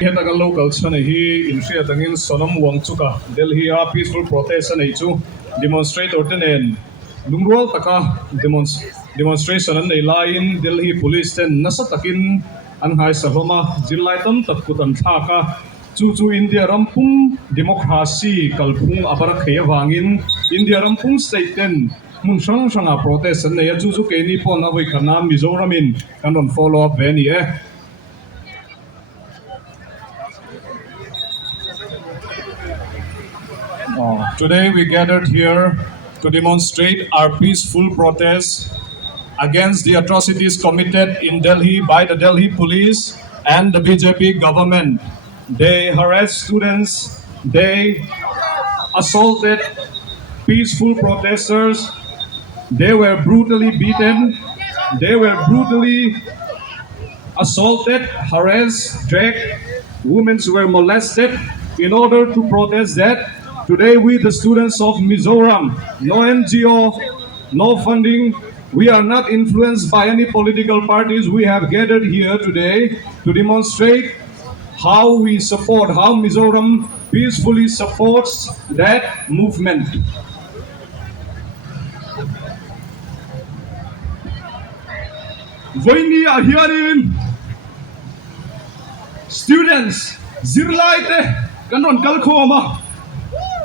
Hiện tại local sana hi in Sri Lankan sonam wangchuka Delhi a peaceful protest sana chu demonstrator tenen lungrual taka demonstration an nei lain Delhi police ten nasa takin an hai sahoma Zirlai tam takkutan thaka chu India rampung democracy kalphung abarak khaya wangin India rampung state ten mun sang protest an nei chu ke ni pon avoi khana Mizoramin kan ron follow up ve ni Today we gathered here to demonstrate our peaceful protest against the atrocities committed in Delhi by the Delhi police and the BJP government. They harassed students, they assaulted peaceful protesters, they were brutally beaten, they were brutally assaulted, harassed, dragged, women were molested in order to protest that. Today we, the students of Mizoram, no NGO, no funding, we are not influenced by any political parties. We have gathered here today to demonstrate how we support, how Mizoram peacefully supports that movement. Voini ahianin students Zirlai te kanon kalkhoma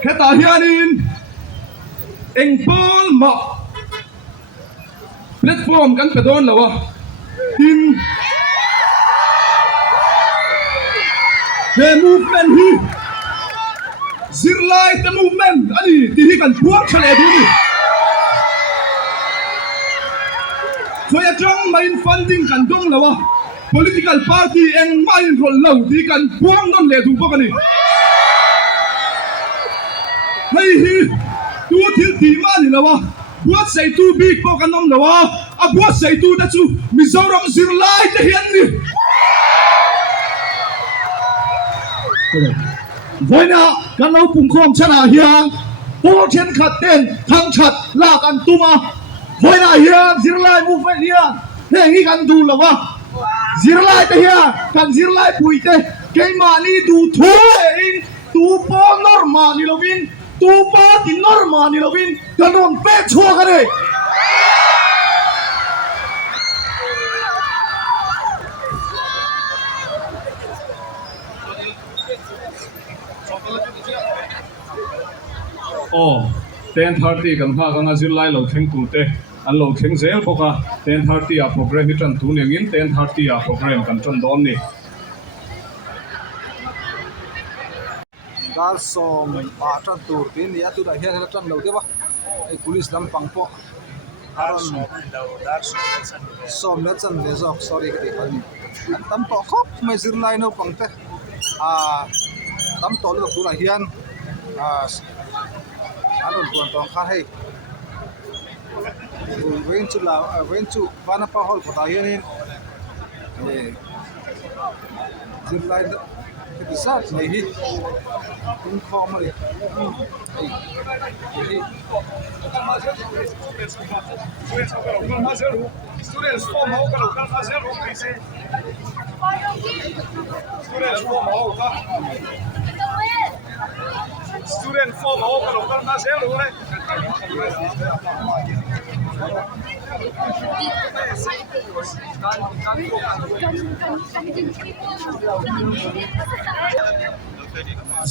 heta hianin engpol ma platform kan pedon lawa in the movement hi Zirlai the movement ani ti kan puak chale du Kaya trong main funding kan dong lawa political party and main role law di kan buang non le du pa kani Hey hi tu til ti ma ni lawa buat say tu big po kan nom lawa a buat say tu da chu Mizoram Zirlai te hian ni Voina kan no Pungkhawm chana hiang po chen khat ten thang chat la kan tuma Voina hiang Zirlai movement hiang he hi kan du lawa Zirlai te hiang kan Zirlai pui te ke mani du thu in tu po normal ni lovin tu pa ti normal ni lovin kanon pe chua ka re Oh 10:30 kan ha kan Zirlai lo theng tu te an lo theng zel boka 10:30 a program hi tran tu nengin 10:30 a program kan tran dom ni Dar som patran tur tin ya tu da hian tran lo de ba ai police lampang po aron som le chan le jok sorry ke ani an tam to khop mai Zirlai no pangte a tam to lo tu la hian aron tuan tong kha hei went to Vanapa hall ko ta hian in Zirlai Isat này hi Pungkhawm này students form how ka local fazer ro please students form how ka student form how ka local fazer ro ne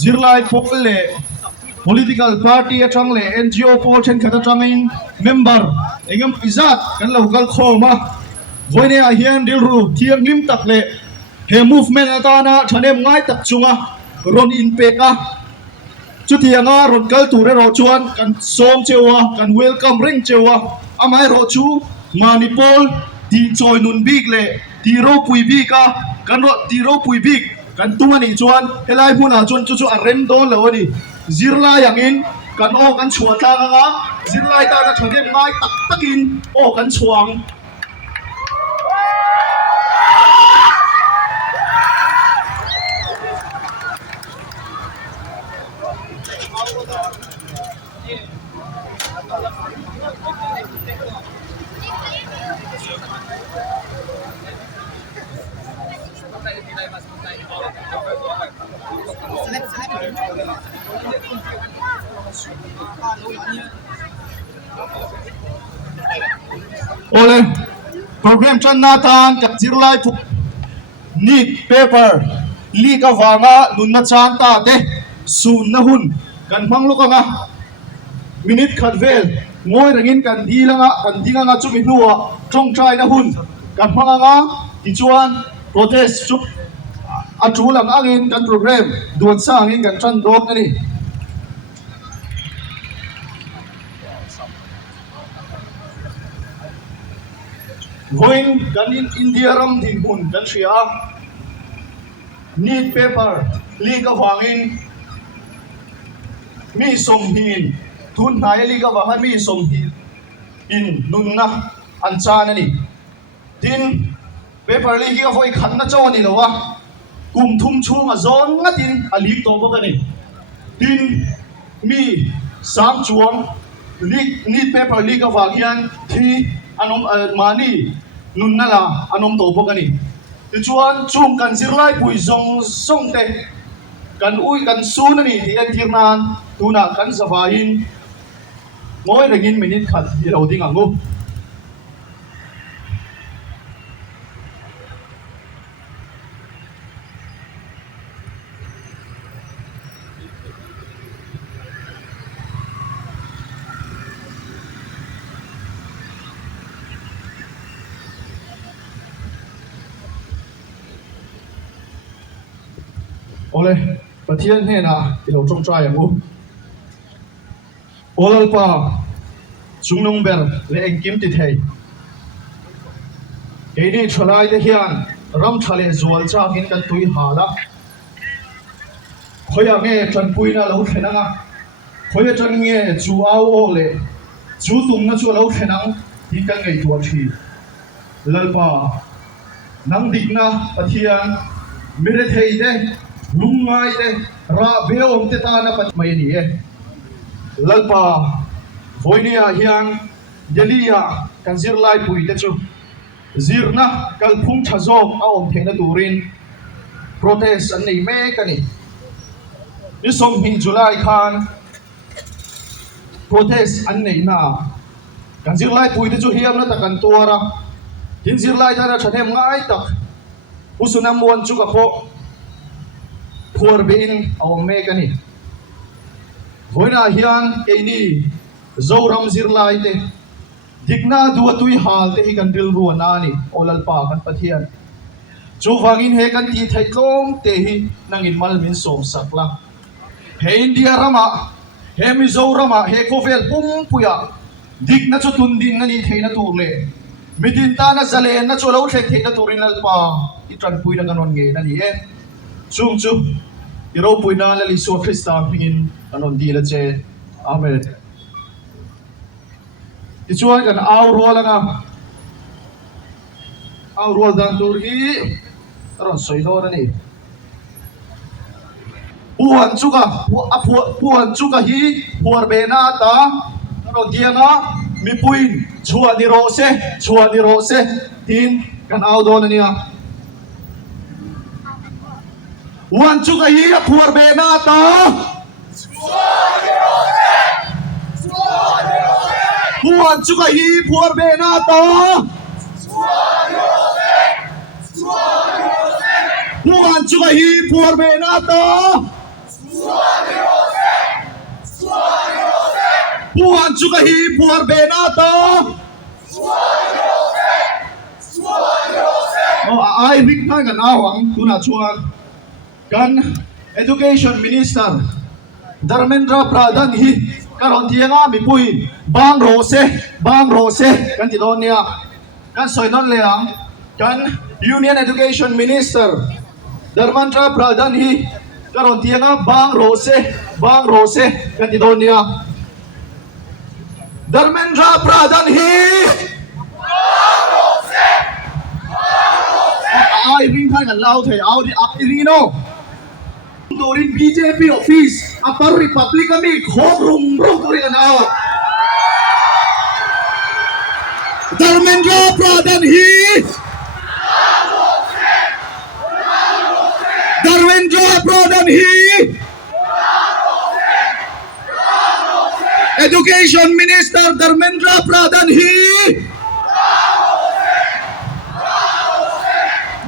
Zirlai pole political party atang le NGO po chen khata tangin member engam izat kan local khoma voine a hian dilru thiam lim tak le he movement atana thanem ngai tak chunga ron in peka chutianga ron kal ture ro chuan kan som chewa kan welcome ring chewa amai ro chu manipol ti choi nun big le ti Ropui big ka kan ro ti Ropui big kan tuani chuan helai huna chuan chu arem don lo ni Zirlai angin kan o kan chua ta nga Zirlai ta na thanem ngai tak takin o kan chuang Ole program chan na tan ka Zirlai need paper li ka wanga nun na chan ta te sun na hun kan mang lo ka nga minute khat vel ngoi rangin kan di langa kan dinga nga chu mi nuwa trong trai na hun kan mang nga ti chuan protest chu a chu lam angin kan program duan sa angin kan chan dok ani voin kan in India ram din hun kan ria need paper li ka wangin mi som hin thun nai li ka wang mi som hin in nun na an chan ani tin paper li ka voi khan na chaw ni lowa kum thum chung a zon nga tin a li to ba ni tin mi sam chuang li need paper li ka wang hian thi anom mani nun na la anom to ba ni ti chuan chung kan Zirlai pui zong song te kan ui kan su na ni ti an thir nan tuna kan zawain ngoi ragin minute khat hi lo ding angu ole pathian he na ti lo trong trai angu olal pa chungnong ber le engkim ti thei keini tholai te hian ram thale zual chakin kan tui hala khoya nge tran puina lo thenanga khoya tran nge chu au ole chu tum na chu lo thenang ti kan ngei tuam thi lalpa nang dikna pathian mere thei de lungai de ra beom te ta na pat mai ni e lalpa voinia hiang delia kan Zirlai pui te chu zirna kal phung thazok a om thena turin protest an nei me kani ni som hi July khan protest an nei na kan Zirlai pui te chu hiam na ta kan tuara tin Zirlai ta na thathem ngai tak usunam won chu ka pho phur bin awm me kani voina hian keini zoram Zirlai te dikna duwa tui hal te hi kan ril ruana ni olal pa kan pathian chu wangin he kan ti thai tlom te hi nangin mal min som sakla he India rama he Mizoram he kovel pum puya dikna chu tun din na ni theina turle midin ta na zale na chu lo thek theina turin al pa i tran pui na kanon nge na ni e chung chu i Ropui na la li so Krista pingin kanon di la che amen ti chuan kan au rual anga au rual dan tur hi ron soi do na ni puan chuka hi puar be na ta ron dianga mi puin chua ni ro se tin kan au do na ni a puan chuka hi puar be na ta puan chuka hi puar be na ta puan chuka hi puar be na ta puan chuka hi puar be na ta ai ring thang kan awang tuna chuan kan education minister Dharmendra Pradhan hi karon tianga mi pui bang rose kan ti don nia kan soinon leang kan union education minister Dharmendra Pradhan hi karon tianga bang rose kan ti don nia Dharmendra Pradhan hi ai ring thang kan lau thei au di rino Turin BJP office upper republic kami khom rum turin kan aw Dharmendra Pradhan hi Pradhan hi Education Minister Dharmendra Pradhan hi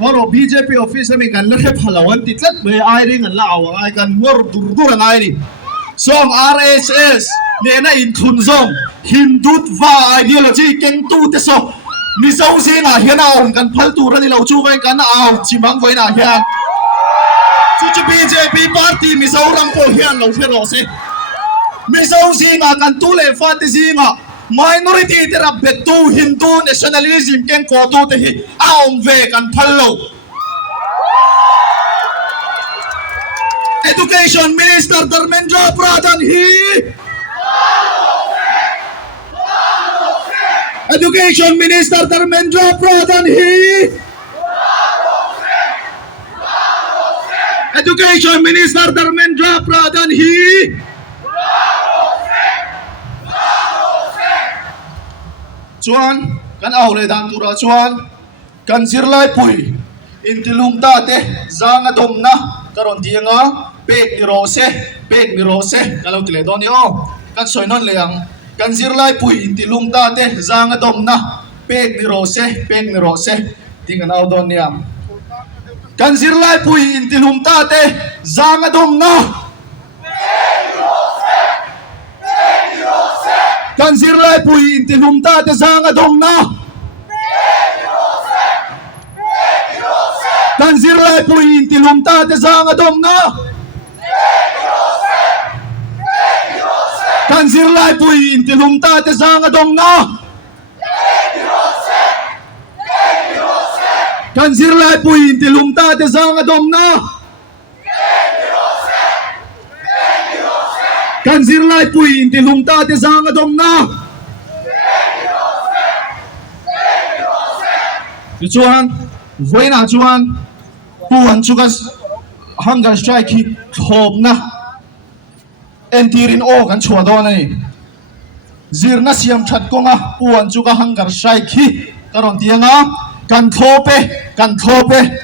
Moro BJP office mi kan lehep halawan titlat me airing an laawang ai kan mor durdur an airi som RSS nena in thunzong hindut va ideology keng tu te so mi so si na hian aung kan phal tu rani lo chu vai kan aw chimang vai na hian chu BJP party mi so ram ko hian lo phero se mi so si na kan tu le fa ti si na minority tera betu hindu nationalism ken ko tu te hi aung ve kan phallo Education Minister Dharmendra Pradhan hi Education Minister Dharmendra Pradhan hi Education Minister Dharmendra Pradhan hi Chuan kan aw le dan tura chuan kan Zirlai pui intilum ta te zanga dom na karon dianga pek ni rose kalau tile don yo kan soinon leang kan Zirlai pui intilum ta te zanga dom na pek ni rose tingan aw don niam kan Zirlai pui intilum ta te zanga dom na kan Zirlai pui intilum ta te zanga dom na kan Zirlai pui intilum ta te zanga dom na kan Zirlai pui intilum ta te zanga dom na kan Zirlai pui intilum ta te zanga dom na kan Zirlai pui intilum ta te zanga dom na chuan voina chuan puan chukas hunger strike hi thop na entirin o kan chua do nei zirna siam that konga puan chuka hunger strike hi karon tianga kan thope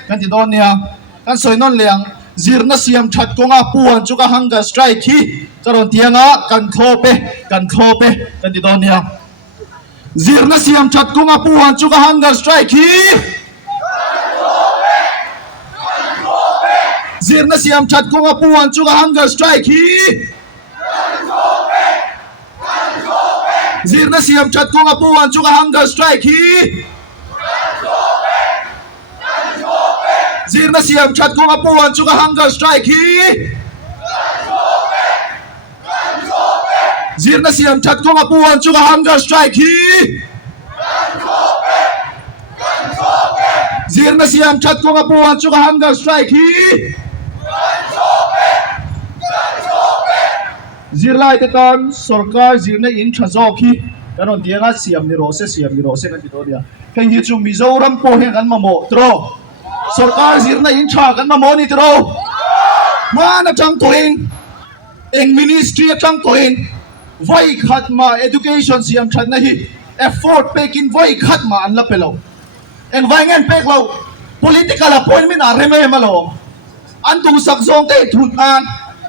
kan ti don nia kan soinon leang zirna siam that konga puan chuka hunger strike hi karon tianga kan thope kan ti don nia zirna siam that konga puan chuka hunger strike hi Zirna siam chat konga puan chuka hunger strike hi Zirna siam chat konga puan chuka hunger strike hi Zirna siam chat konga puan chuka hunger strike hi Zirna siam chat konga puan chuka hunger strike hi Zirna siam chat konga puan chuka hunger strike hi Zirlai te kan sarkar zirna in thazok hi kanon tianga siam ni rose kan titoria kan hi chu mizoram po he kan mamo tro sarkar zirna in tha kan mamo ni tro mana chang toin eng ministry chang toin vai khatma education siam thana hi effort pekin vai khatma an la pelo eng vai ngen pek lo political appointment a reme malo an tu sak zong te thunan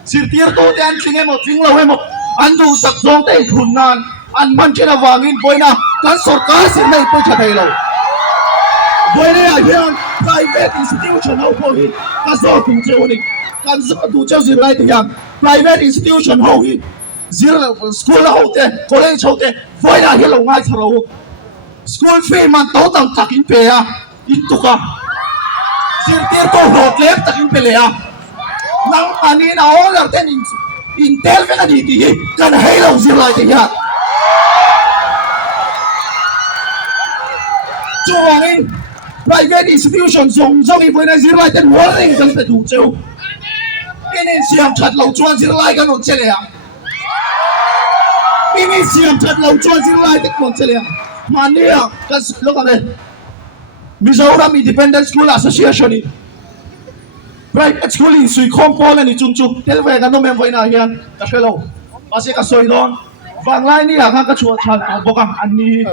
sirtir to te an tling lo hemo an tu sak zong te thunan an man chena wangin boina kan sarkar sin nei po chathai lo boina a hian private institution ho po hi ka zo tu chewni kan zo tu chew Zirlai te hian private institution ho hi Zirlai school ho te college ho te boina hi lo ngai tharo school fee man to tang takin pe a ituka sirtir to hotlep takin pe le a nang ani na order ten intel ka di ti kan hello Zirlai te hian chuangin private institution zong i boina Zirlai ten warning kan pe du cheu inin siam that lo chuan Zirlai kan on chele a inin siam that lo chuan Zirlai te kon chele a mania kas lokale Mizoram Independent School Association ni private school in sui kompol ni chungchu telwe kan no mem voina hian ka hello ase ka soidon wanglai ni anga ka chua thal ka bokang ani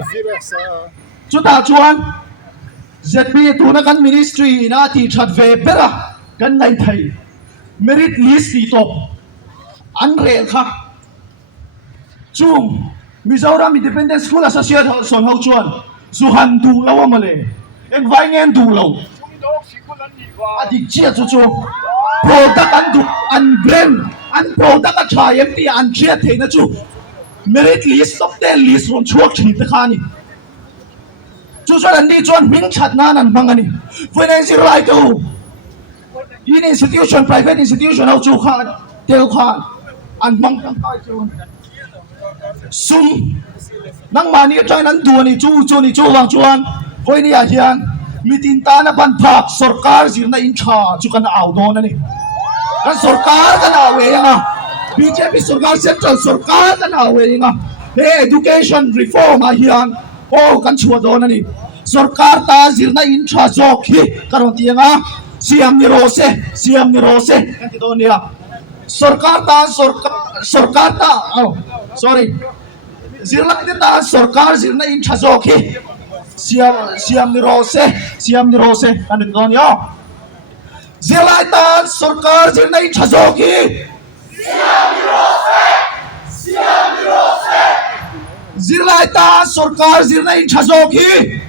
chuta chuan ZP tu na kan ministry na ti that ve bera kan nai thai merit list dito. Unreal ka. Chung, Mizoram Independent School Association son hau chuan. Suhan du law male. En vai ngen du law. Adik chia chu chu. Product an du an brand an product a chai empty an chia the na chu. Merit list of the list ron chuak chi te khani. Chu chuan an ni chuan ming chat na nan mangani. Financial right to. In institution, private institution hau chu khan. Tel khan. An mang tang kai chu. Sum nang mani atang nan du ni chu wang chuan. Voi ni a hian mitin ta na ban phak sarkar zir na in cha chu kan au do na ni. Kan sarkar kan au we nga. BJP sarkar central sarkar kan au we nga. He education reform a hian o kan chua do na ni. Sarkar ta zir na in cha jok hi karon ti nga. Siam ni rose kan ti do ni a. Sarkar ta oh sorry. Zirlai ta sarkar zir na in cha jok hi. Siam ni rose kan ti do ni a. Zirlai ta sarkar zir na in cha jok hi. Zirlai ta sarkar zir na in cha jok hi.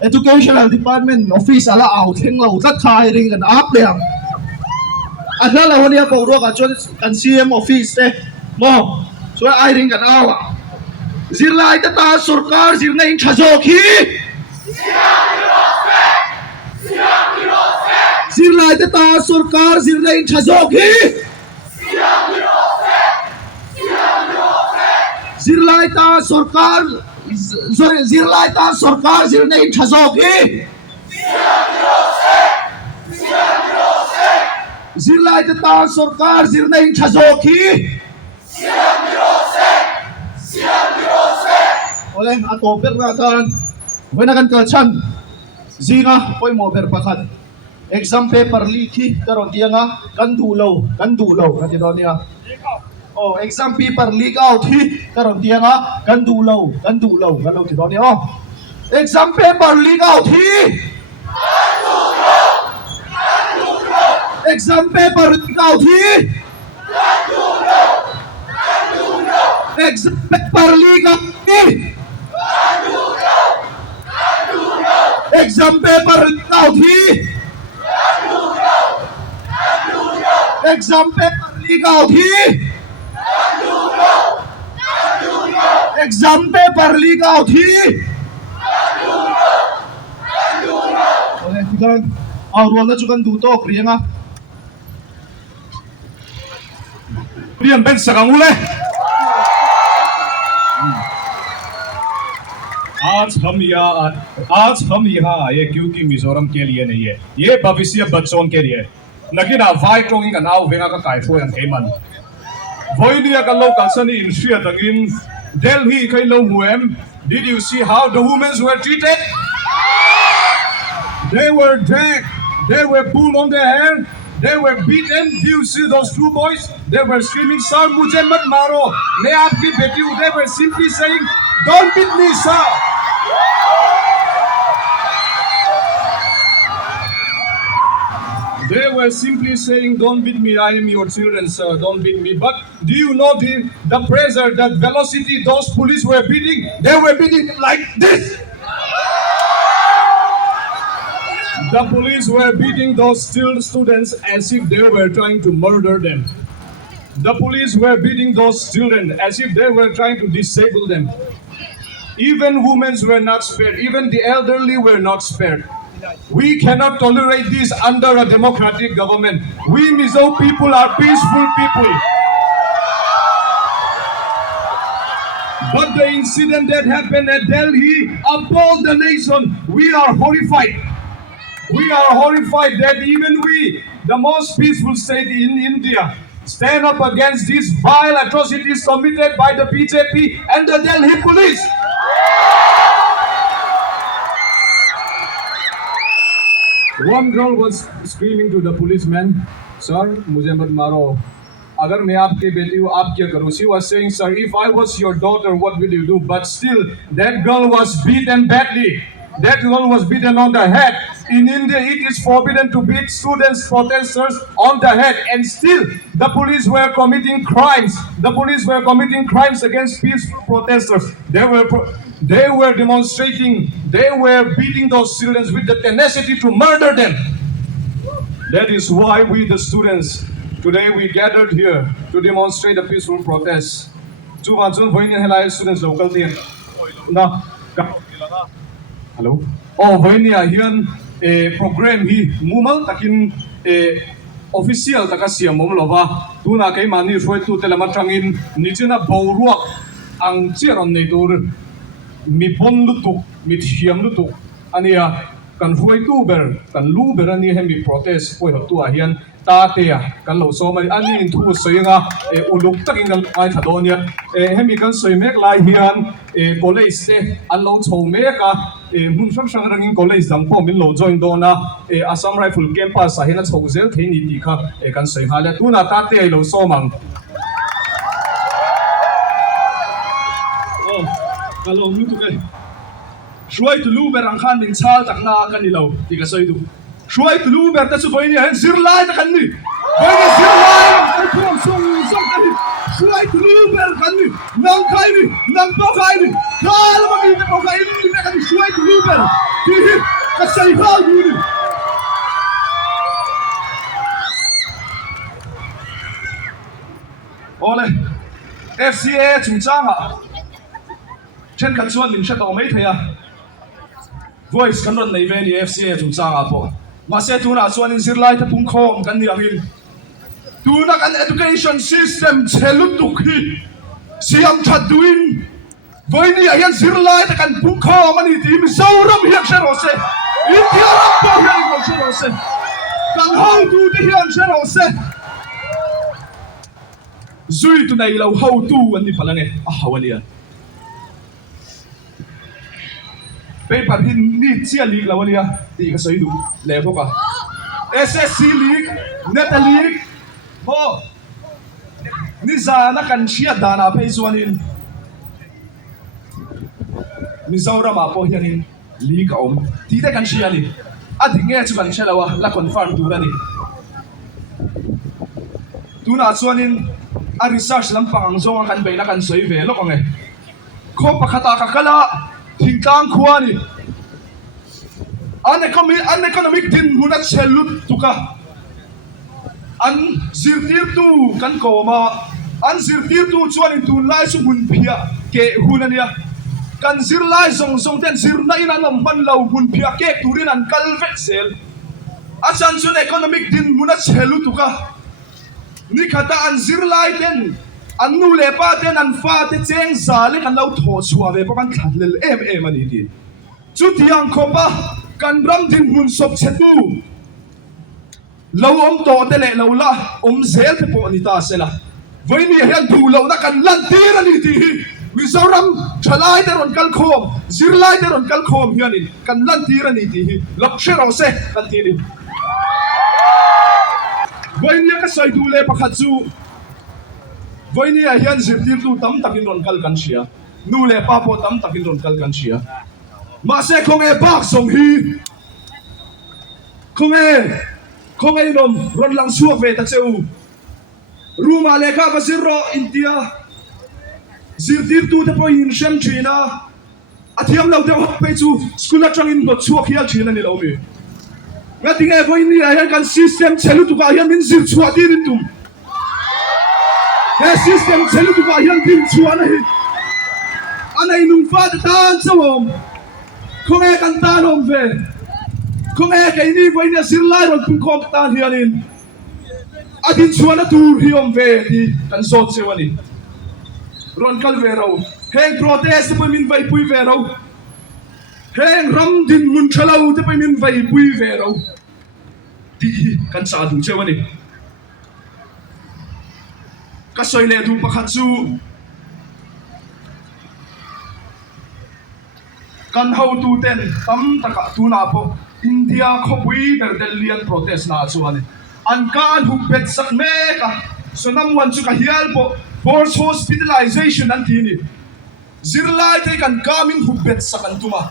Educational Department Office ala au theng lo tlat khai ring kan ap leang. Atla la honia ko ro ka chon kan CM office te mo so ai ring kan awa. Zirlai ta sarkar zir na in cha jok hi. Zirlai ta sarkar zir na in cha jok hi. Zirlai ta sarkar zir na in cha jok hi. Zirlai ta sarkar zir na in cha jok hi. Ole ato per na tan wena kan kalchan zinga poi mo per pakhat exam paper leak hi karon tianga kan du lo kan ti do nia. Oh, exam paper leak out hi karon tianga kan du lo kan ti do nia. Oh, exam paper leak out hi. Exam paper leak out hi. Exam paper leak out hi. Exam paper leak out hi. Exam paper leak out hi. Exam paper leak out hi. Okay, tigan. Roll na chukan duto kriya Rian ben sakang ule. आज हम यहाँ आए क्योंकि मिजोरम के लिए नहीं है, ये भविष्य बच्चों के लिए. Naging vai tong ka nau venga ka kai fo yang keman. Voi dia ka lo ka sani in shia tangin Delhi kai lo muem. Did you see how the women were treated? They were dragged, they were pulled on their hair, they were beaten. Do you see those two boys? They were screaming, "Sir, mujhe mat maro. Main aapki beti hu." They were simply saying, "Don't beat me, sir." They were simply saying, "Don't beat me, I am your children, sir, don't beat me." But do you know the pressure, that velocity those police were beating? They were beating like this. The police were beating those still students as if they were trying to murder them. The police were beating those children as if they were trying to disable them. Even women were not spared. Even the elderly were not spared. We cannot tolerate this under a democratic government. We Mizo people are peaceful people. But the incident that happened at Delhi appalled the nation. We are horrified. We are horrified that even we, the most peaceful state in India, stand up against these vile atrocities committed by the BJP and the Delhi police. One girl was screaming to the policeman, "Sir, mujhe mat maro. Agar main aapki beti hu, aap kya karo?" She was saying, "Sir, if I was your daughter, what will you do?" But still, that girl was beaten badly. That girl was beaten on the head. In India, it is forbidden to beat students, protesters on the head, and still the police were committing crimes. The police were committing crimes against peaceful protesters. They were demonstrating. They were beating those children with the tenacity to murder them. That is why we, the students, today we gathered here to demonstrate a peaceful protest. Chú bạn chúng với những helai students local tiền. Na, hello. Oh, với những hiện program hi mumal takin official takasiam mom lova. Tu na kay mani foi tu telamatrangin ni china boruak ang chiron nei tur mi bon lutuk mi thiam lutuk ania kan huai tu ber kan lu ber ani hemi protest poi tu a hian ta te a kan lo so mai ani in thu soinga uluk takin kan ai thadonia hemi kan soi mek lai hian college te an lo chho mek a mun sam sang rangin college dang po min lo join dona Assam Rifle campus a hian a chho zel the ni ti kha kan soi hala tu na ta te ai lo so mang Kalau lu tu kan, suai tu lu berangkan min sal tak na kan nilau tiga soi tu. Suai tu lu ber tak suai ni hen Zirlai tak kan ni. Bagi Zirlai kan tuang song kan ni. Suai tu lu ber kan ni, nang kai ni, nang pau kai ni. Kalau mami tak pau kai ni kan ni suai tu lu ber. Tihi kasai hal ni. Oleh FCA chung chang ah. Chen kan chuan min hret awm mai theia voice kan ron nei ve ni FCA chung changa po ma se tuna chuan in Zirlai te Pungkhawm kan ni angin tuna kan education system chelut tuk hi siam that duin voi ni hian Zirlai te kan Pungkhawm ani ti mi zoram hiak shero se India ram po hian ko shero se kan hau tu te hian shero se zui tu nei lo hau tu an ni palange a hawania paper hin ni chia league lawania ti ka soi du level ka SSC league net league ho ni za na kan chia dana pe chuanin Mizoram a po hianin league om ti te kan chia ni adi nge chu kan chelawa la confirm tu rani tuna chuanin a research lampang zonga kan beina kan soi ve lo nge kho pakhata ka kala thingtang khuani uneconomic din muna chelut tuka an zirtir tu kan koma an zirtir tu chuan tu lai su hun phia ke hunania kan Zirlai song ten zirna in an man lo hun phia ke turin an kalvet sel asan chun economic din muna chelut tuka ni khata an Zirlai ten an nu le pa ten an fa te cheng zale kan lo tho chua ve pa kan thlel em ani ti chu tiang khopa kan ram din mun sop chetu lo om to te le lo la zel te po ni ta sela voi ni hian du lo na kan lan tir ani ti Mizoram thalai te ron kal khom Zirlai te ron kal khom hianin kan lan tir ani ti lok shero se kan ti ni voi ni ka soi du le pakhat chu voi ni hian zirtir tu tam takin ron kal kan sia nu le pa po tam takin ron kal kan sia ma se khong e bak song hi khong e ron lang suak ve ta cheu ruma le ka ka zirro India zirtir tu te po in shem china athiam lo de hok pe chu school atang in bot chuak hial china ni lo mi ngating e voi ni hian kan system chelu tu ka hian min zir chuak ti rin tum he system chelu tu ka hian tin chuan hi anai nung fa ta tan chawom khong e kan tan om ve khong e kai ni voi ni Zirlai ron Pungkhawm tan hianin adin chuan a tur hi om ve ti kan zot chewani ron kal ve ro heng protest pe min vai pui ve ro heng ram din mun thalo te pe min vai pui ve ro ti kan sa du chewani ka soi le du pakhat chu kan hau tu ten tam taka tu na po India khopui ber delian protest na chuan an kan hu pet sak me ka sonam wan chu ka hial po force hospitalization an ti ni Zirlai te kan kamin hu pet sak an tuma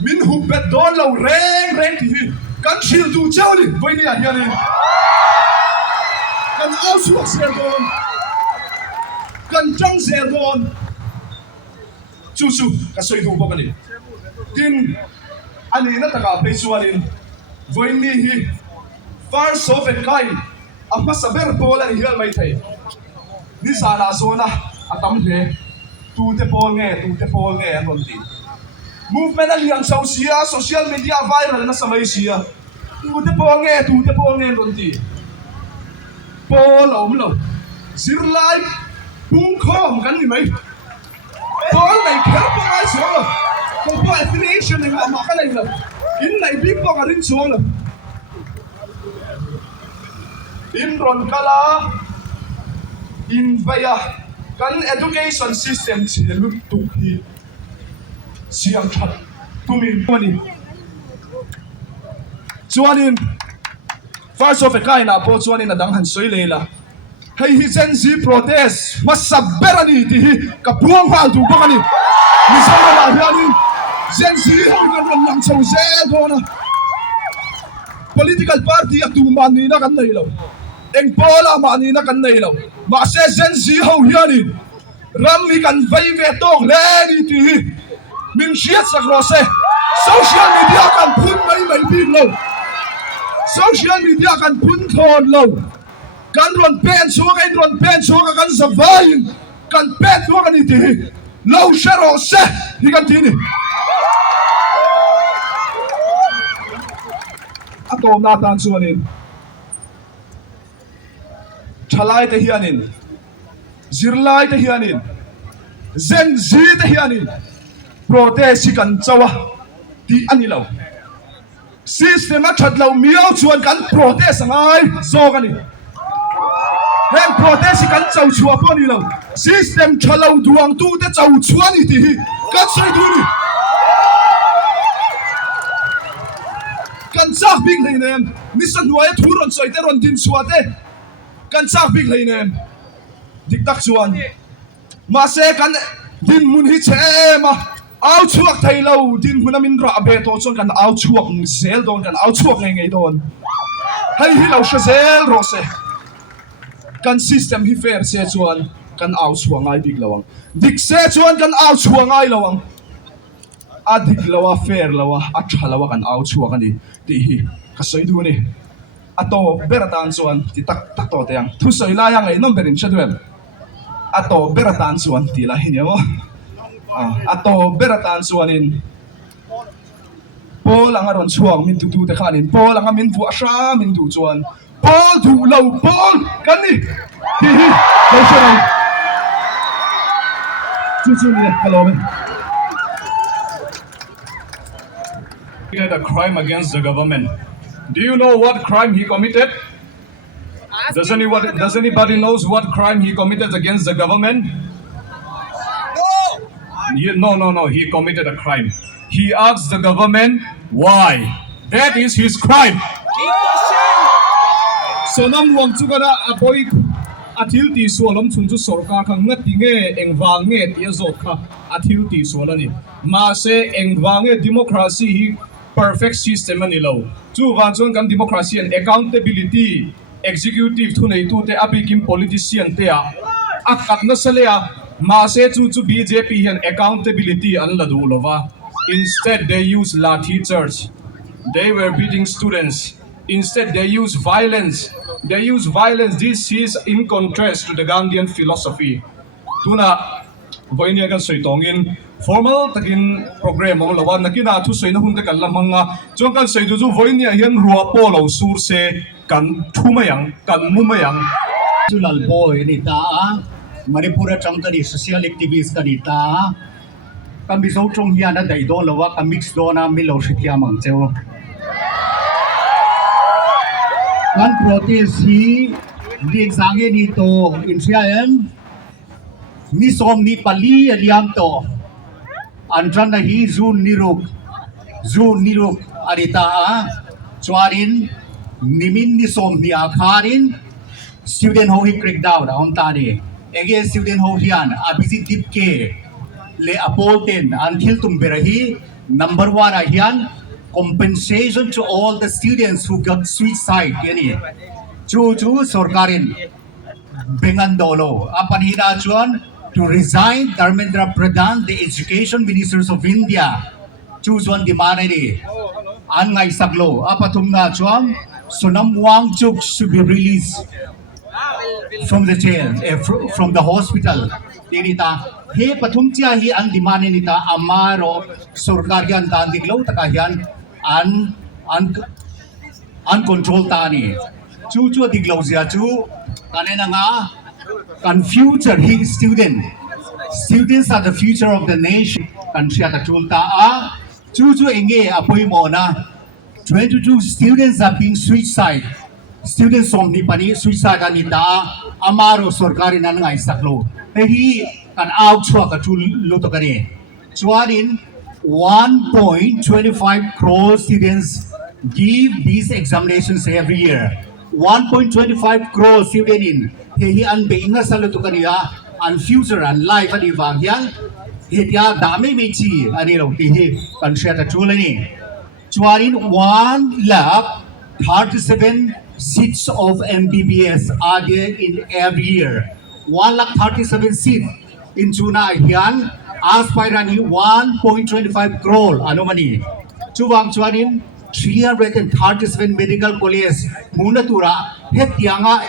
min hu bet don lo reng ti kan shil du chau ni voi ni a hian kan au suak ser don kan chang ser don chu ka soi du bok ani tin ani na taka pe chuanin voi ni hi far sovet kai amma saber pol ani hial mai thei ni sana zona atam he tu te pol nge an ti movement ali ang social media viral na sa may siya tu te pol nge ron ti pol lo Zirlai Pungkhawm kan ni mai pol mai kher pa ai so ko pa affiliation ng ama ka lai la in nai big pa ka rin so la in ron kala in vaya kan education system chilu tukhi siang that tumin mani chuanin first of a kind na po chuanin na danghan soi lela hey hi Gen Z protest masaberani ti kapuang hal tu ko kani ni sa la hianin Gen Z ho kan lang chau se dona political party atu mani na kan nei lo eng pola mani na kan nei lo ma se Gen Z ho hianin ram mi kan vai ve tok le ni ti min shiat sa krose social media kan phun mai big lo social media kan phun thon lo kan ron pen so kan survive kan pet so kan ti lo shero se hi kan ti ni ato na tan suanin thalai te hianin Zirlai te hianin Gen Z te hianin protest kan chawa ti ani lo system a thatlo miao chuan kan protest angai zo kan ni hem protest kan chau chua po ni lo system thalo duang tu te chau chuan ni ti kan sai du ni kan chak big nei nem ni san nuai thuron soi te ron din suate kan chak big nei nem dik tak chuan ma se kan din mun hi chema au chuak thai lo din hunamin ra be to chon kan au chuak zel don kan au chuak ngei don hai hi lo sha zel ro se kan system hi fair se chuan kan au chuang ai big lawang dik se chuan kan au chuang ai lawang a dik lawa fair lawa a thalawa kan au chuak ani ti hi ka soi du ni ato beratan chuan ti tak to teang thu soi la yang ei nom berin chadwel ato beratan chuan ti la hi nemo ato beratan chuanin pol anga ron chuang min tu te khanin pol anga min vu asha min tu chuan pol thu lo pol kan ni hi lo shara chu ni hello me A crime against the government. Do you know what crime he committed? Does anybody knows what crime he committed against the government? No. He committed a crime. He asked the government why. That is his crime. so nam wang chu kana apoi athil ti solom chun chu sarkar khang na tinge engwang nge ti zot kha athil ti solani ma se engwang nge democracy hi perfect system ani lo chu wan chon kan democracy and accountability executive thu nei tu te abikim politician te a kat na salea ma se chu BJP hian accountability an la du lova instead they use lathi charge they were beating students instead they use violence this is in contrast to the Gandhian philosophy tuna voinia kan soitongin formal takin program ong lawan nakina thu soina hun te kan lamanga chong kan soidu chu voinia hian ruwa po lo sur se kan thumayang kan mumayang Tulal boy ni ta Manipura chamtani social activist kanita kami so trong hian na dai do lawa ka mix do na milo shithia mangcheu kan protest hi dik sange ni to insiaen ni som ni pali aliam to antran na hi zun niruk arita chwarin nimin ni som ni akharin student ho hi crackdown on ta ni against student ho hian abisi dip ke le apolten until tumberahi number one ahian compensation to all the students who got suicide yani chu sorkarin Bengandolo apanina chuan to resign Dharmendra Pradhan the education ministers of India chu chuan demanded an ngai saklo apathumna chuan Sonam Wangchuk should be released from the jail, from the hospital. Tinita, he patumtia hi an dimani nita amaro surkaryan tandiglo takayan an uncontrolled tani. Chu diglo zia chu kanena nga kan future hi student. Students are the future of the nation. Kan siya katulta a chu enge apoy mo na 22 students are being suicide. Students from Nipani suicide anita amaro sorkari na ngai saklo. Pehi kan out chua ka tul luto kani. Chuanin 1.25 crore students give these examinations every year. 1.25 crore students in pehi an beinga saluto kaniya an future an life ani wangyan hetia dami mechi ani lo pehi kan share ka tulani. Chuanin 1,37,000 seats of MBBS are there in every year. 1,37,000 seats in Chuna Hian, aspirant 1.25 crore anomani. Chuwang Chuanin 337 medical colleges Munatura Hetianga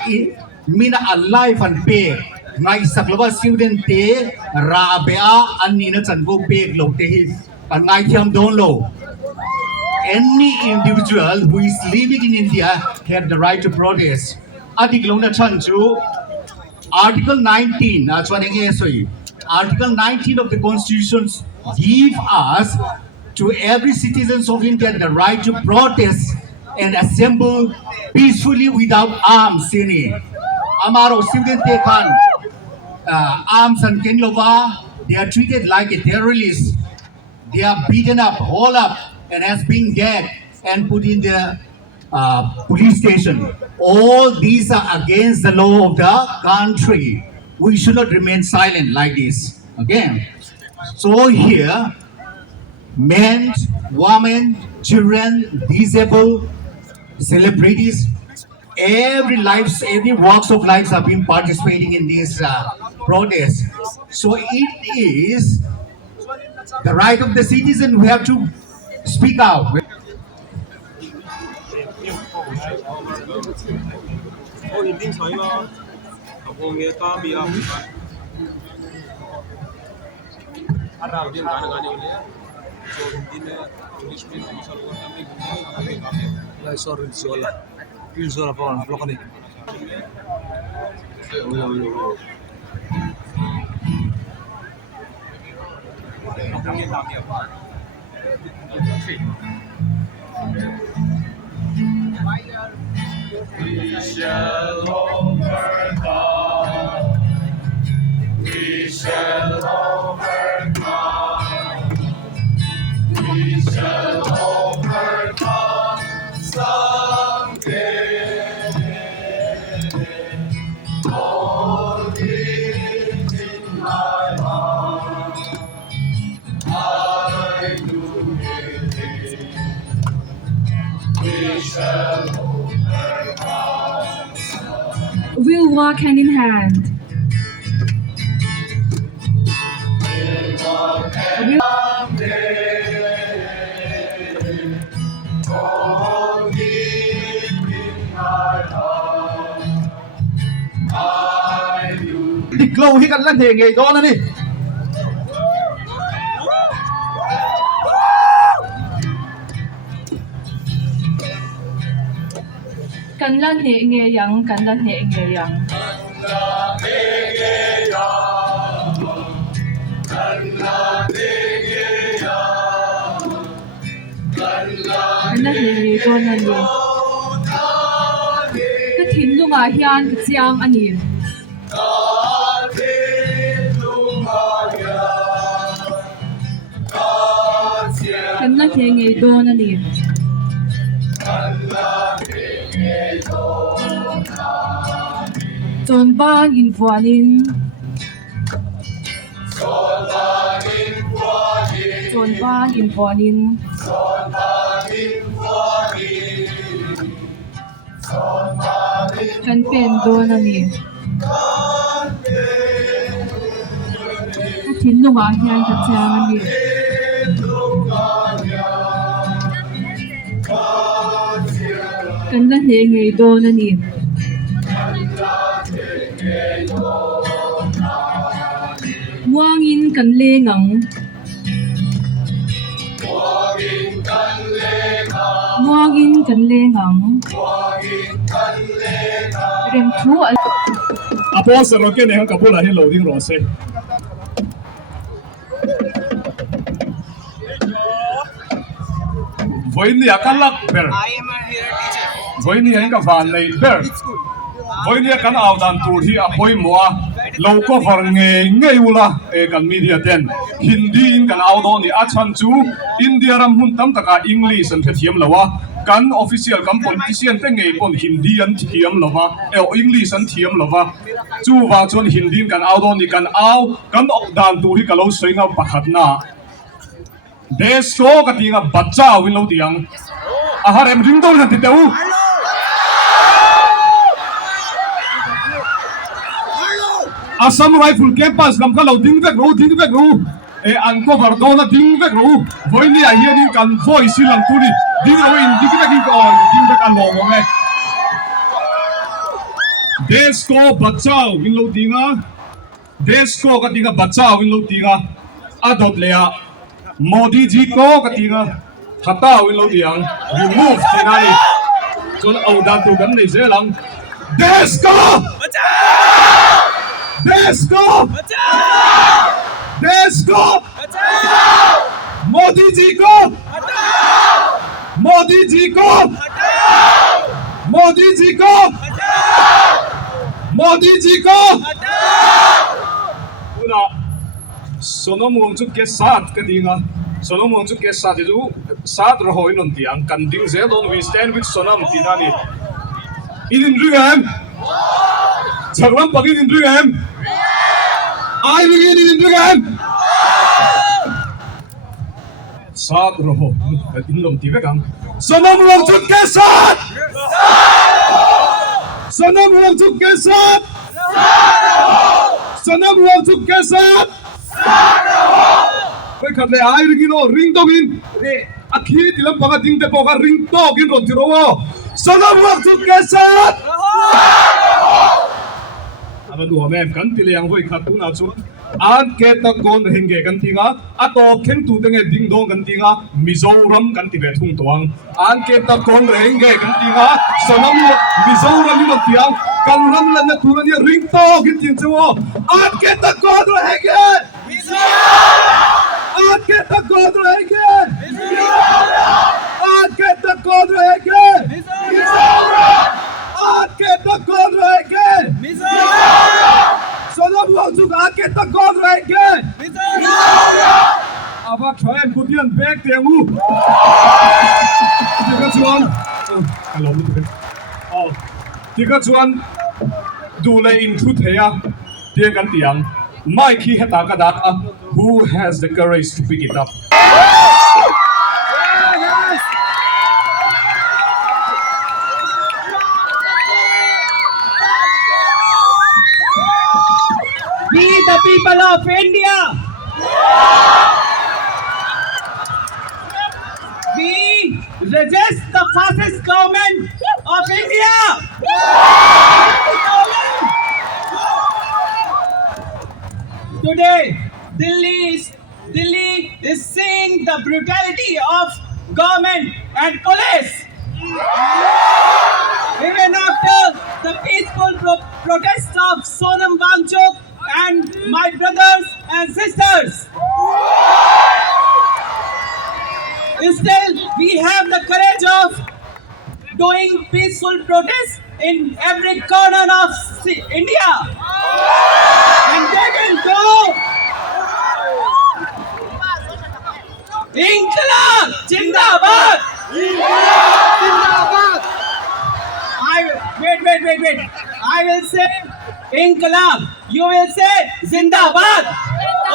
Mina alive and pay. Ngai saklava student te Rabea Anina Chanbo Peg Lo Tehi and Ngai Tiam Don Lo. Any individual who is living in India have the right to protest. Article Article 19, Article 19 of the Constitution give us to every citizen of India the right to protest and assemble peacefully without arms. Amaro student taken arms and Kenlova, they are treated like a terrorist. They are beaten up, hauled up, and has been gagged and put in the police station. All these are against the law of the country. We should not remain silent like this. Again, so here, men, women, children, disabled, celebrities, every walks of lives have been participating in this protest. So it is the right of the citizen who have to speak out. hindi saya ako nge kami ya arab din gaana gaane wale so hindi ne english में मसाला करने में कमी नहीं sorry zola il zola pawan blokani We shall overcome. We shall overcome. We shall overcome someday. All is in my heart. I do believe we shall overcome. We'll walk hand in hand. Diglo hi kan lan he ngei do na ni. Kan lan he nge yang, kan lan he nge yang. Kan lan he nge do na ni. Ka thin lu nga hian ka chiang ani. Kan lan he nge do na ni. Chon ban in vuanin Son Ba in Bonin. Kan pen do na ni. Tin lu ma hian ka chang ni. Kan la he ngei do na ni. Muang in kan le ngang. Muang in kan le ngang. Rem thu al Apo sa roke ne hang kapula hi loading rose. Voini akalak ber. Voini hang ka van nei ber. Voini kan au dan tur hi apoi moa. Loko for ngei ula e kan media ten. Hindi in kan au do ni achan chu India ram hun tam taka English an thiam lawa. Kan official kan politician te ngei pon Hindi an thiam lawa. English an thiam lawa. Chu wa chon Hindi kan au do ni kan au kan ok dan tur hi kalo soinga pakhat na. Desko katinga bacha win lo tiang. Aharem ringdol na titeu. Assam Rifle Campus kam kalau ding vek ru uncover do na ding vek ru voi ni a hian in kan voi silang turi ding ro in ding vek ko ding vek an lo me desko bachao win lo dinga desko ka dinga bachao win lo dinga adot lea Modi ji ko ka dinga hata win lo diang remove tinani chon au dan tu kan nei zelang desko Desko! Desko! Modi ji ko! Modi ji ko! Modi ji ko! Modi ji ko! Una sonom wangchuk ke saath ka dinga sonom wangchuk ke saath ju saath raho inon tiang kan ding ze don we stand with sonam tinani in ringam chaglam pagin in ringam I begin in Indragan. Saat roho, in lom tibe kang. Sonam wangchuk ke saath. Sonam wangchuk ke saath. Sonam wangchuk ke saath. Koi khatle I begin o ring dogin. Akhi tilam paga ding te poga ring dogin ron tirowo. Sonam wangchuk ke saath. Aman du hame kan tiliang voi khat tu na chu an ke ta gon henge kan tinga ato khen tu tenge ding dong kan tinga Mizoram kan ti be thung toang an ke ta gon henge kan tinga sonam Mizoram ni tiang kan ram lan na tu ni ring to gin tin chu an ke ta gon henge Mizoram an ke ta gon henge Mizoram an ke ta gon henge Mizoram an ke ta gon henge Sonam wangchuk ake ta gon renge aba thoen kudian bek temu tika chuan hello oh tika chuan dule in thu theya te kan tiang mai khi heta ka da who has the courage to pick it up We the people of India. We resist the fascist government of India. Today, Delhi is seeing the brutality of government and police. Even after the peaceful protests of Sonam Wangchuk and my brothers and sisters, still we have the courage of doing peaceful protests in every corner of India, and they will go. Inqilab Zindabad! Zindabad! Wait. I will say Inqilab. You will say Zindabad.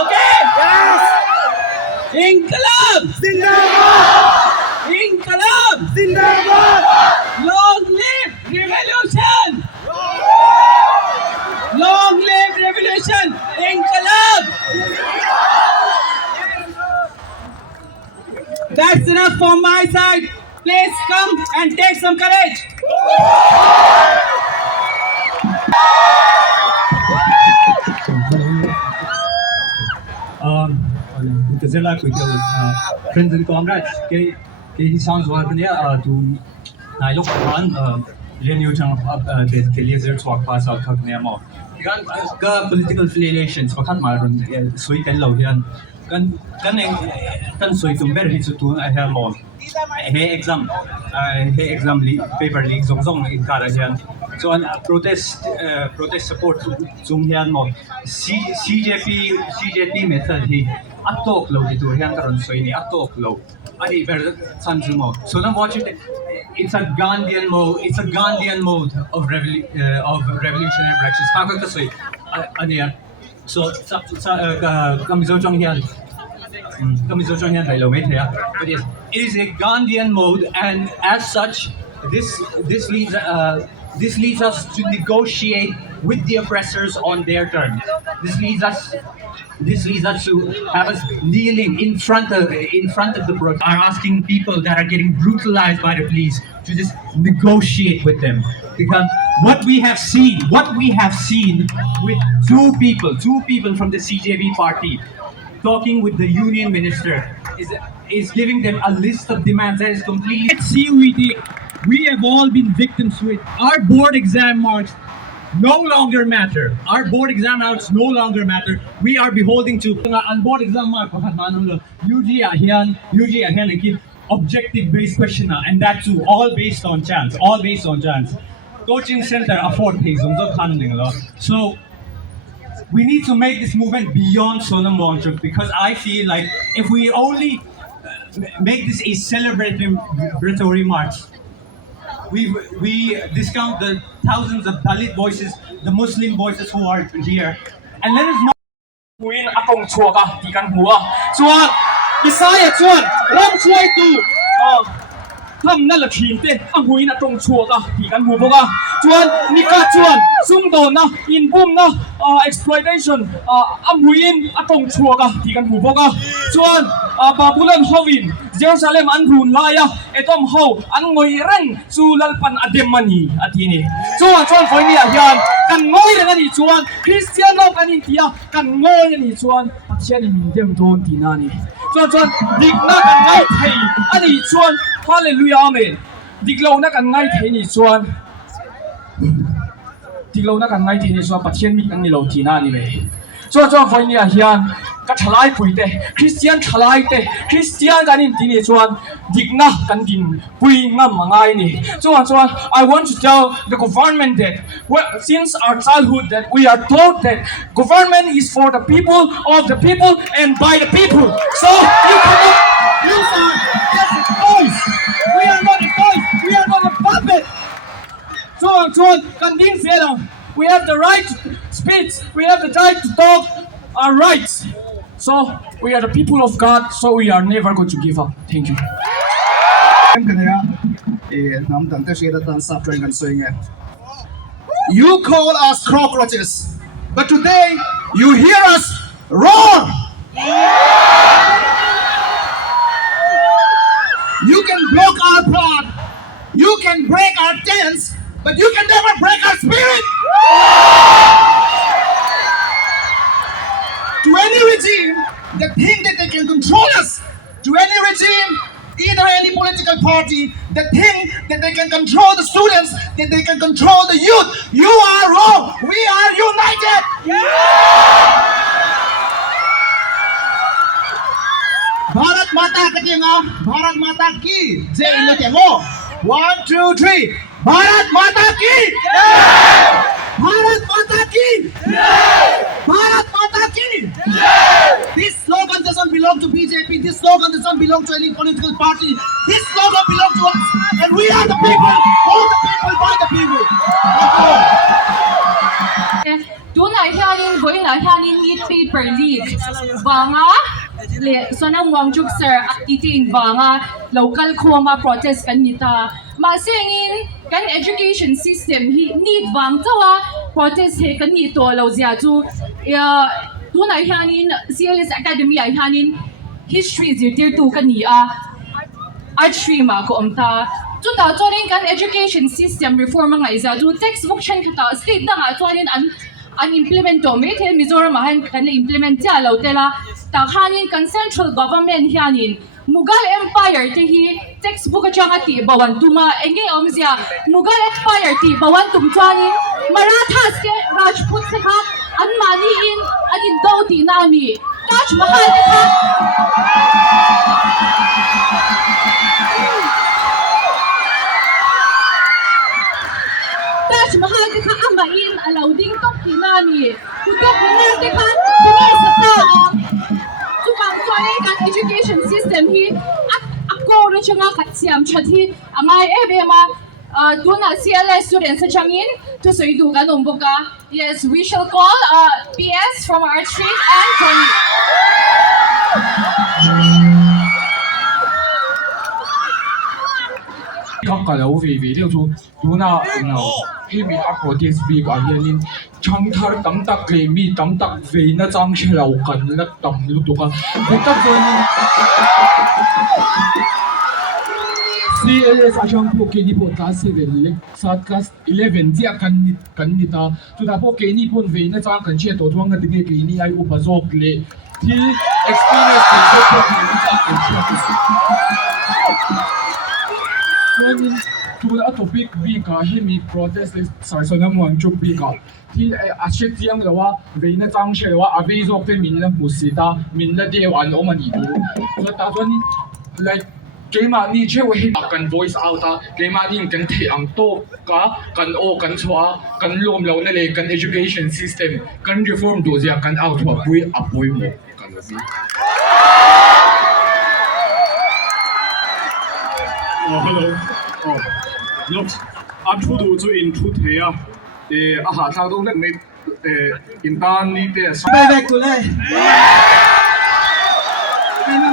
Okay? Yes. Inqilab! Zindabad! Inqilab! Zindabad! Long live revolution! Long live revolution! Inqilab! That's enough from my side. Please come and take some courage. The Zirlai friends and comrades, he sounds well near to I look on renew the laser talk pass out near more. Political affiliations, but can't matter, sweet and low here. Can sweet to very to do I have more. Hey exam paper league zong in Kara here. So on protest support zoom here more. CJP method he atok low to here and so in atok low. I very sun more. So now watch it. It's a Gandhian mode. It's a Gandhian mode of revolutionary practice. How can I say? So kami here. But yes, it is a Gandhian mode, and as such, this leads us to negotiate with the oppressors on their terms. This leads us to have us kneeling in front of the protest, are asking people that are getting brutalized by the police to just negotiate with them. Because what we have seen with two people from the CJB party talking with the union minister is giving them a list of demands that is completely. Let's see, we have all been victims to it. Our board exam marks no longer matter. Our board exam marks no longer matter. We are beholding to on board exam mark objective based question, and that too all based on chance. Coaching center afford pays so we need to make this movement beyond Sonam Wangchuk, because I feel like if we only make this a celebratory march, we discount the thousands of Dalit voices, the Muslim voices who are here, and let us know. Huin atong chua ka di kan hua chuan Bisaya chuan ram chuai tu tham na la thim te ang huin atong chua ka di kan hu boka chuan nika chuan sum do na in boom na exploitation am huin atong chua ka di kan hu boka chuan babulan howin Jerusalem an run laya etom ho an ngoi reng su lalpan adem mani atini chuan foi ni hian kan ngoi reng ani chuan Christian lo kan intia kan ngoi ani chuan pathian min dem don tinani chuan dikna kan ngai thei ani chuan hallelujah amen diklo na kan ngai thei ni chuan pathian mi kan ni lo tinani me chuan foi ni hian ka thalai puite Christian thalai te Christian kanin tini chuan digna kan din pui ngam mangai ni chuan I want to tell the government that since our childhood that we are taught that government is for the people, of the people, and by the people. So you cannot use our voice. We are not a voice. We are not a puppet. Chuan kan din sela. We have the right to speak. We have the right to talk our rights. So we are the people of God, so we are never going to give up. Thank you. You call us cockroaches, but today you hear us roar. You can block our blood, you can break our tents, but you can never break our spirit. To any regime that think that they can control us, to any regime, either any political party that think that they can control the students, that they can control the youth, you are wrong. We are united. Bharat Mata Katinga, Bharat Mata Ki, Jai Indotemo. 1, 2, 3. Bharat Mata Ki. Bharat Mata Ki. Bharat Mata Ki. This slogan doesn't belong to BJP. This slogan doesn't belong to any political party. This slogan belongs to us, and we are the people, for the people, by the people. Tunai hianin voina hianin need paper leak. Banga le sonang wangjuk sir actiting vanga local khoma protest kanita masengin kan education system hi need wang tawa protest he kanito lo zia chu ya tunai hanin CLS academy ai hanin history zirtir tu kania art stream ko amta chuta chorin kan education system reform ngai za du textbook chen khata state na nga chorin an implement to me the Mizoram han kan implement cha lo tela ta hanin kan central government hianin Mughal Empire te hi textbook atang ati bawan tuma engge omzia Mughal Empire ti bawan tum chani Marathas ke Rajput se kha an mani in an in dauti nami Taj Mahal te kha Taj Mahal te kha ama in allowing to kinani kutok na te kha tumi sa ta tukang choy kan education system hi ako rin siya nga katsiyam chat hi amay ebema tuna CLS students sa changin to so idu ganun buka yes we shall call PS from our street and Johnny kakalaw vi liu chu tuna no mi a protest week a hianin changthar tam tak le mi tam tak ve na chang shelo kan la tam lu tu ka tak join CLS achang po ke ni po class 7 le sat class 11 dia kan ni ta tu da po ke ni pon ve na chang kan che to thwang na dige ke ni ai upazok le thil experience ke po ni ta tuna a topic bika hemi protest sarsona muang chuk bika thil a shet tiang lawa veina chang shewa ave zok te min la musita min la deu an omani tu so ta chon like keima ni chewa hi kan voice out a keima ni kan the ang to ka kan o kan chwa kan lom lo na le kan education system kan reform do zia kan out wa pui apoi mo kan bi hello. Look, I'm too to in truth here. Aha, sao đâu let me in tan ni te. Back to life. I'm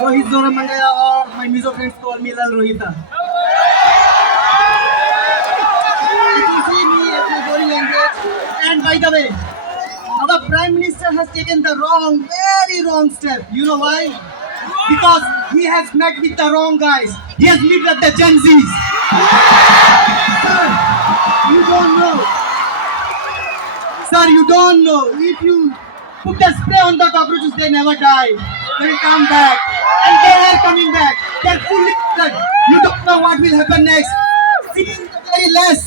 Rohit Zora Mandaya or my Mizo friends call me Lal Rohita. If you see me as my body language, and by the way, our Prime Minister has taken the very wrong step. You know why? Because he has met with the wrong guys. He has met with the Gen Zs. Sir, you don't know. Sir, you don't know. If you put the spray on the cockroaches, they never die. They will come back. And they are coming back. They are fully blood. You don't know what will happen next. Seen the very less.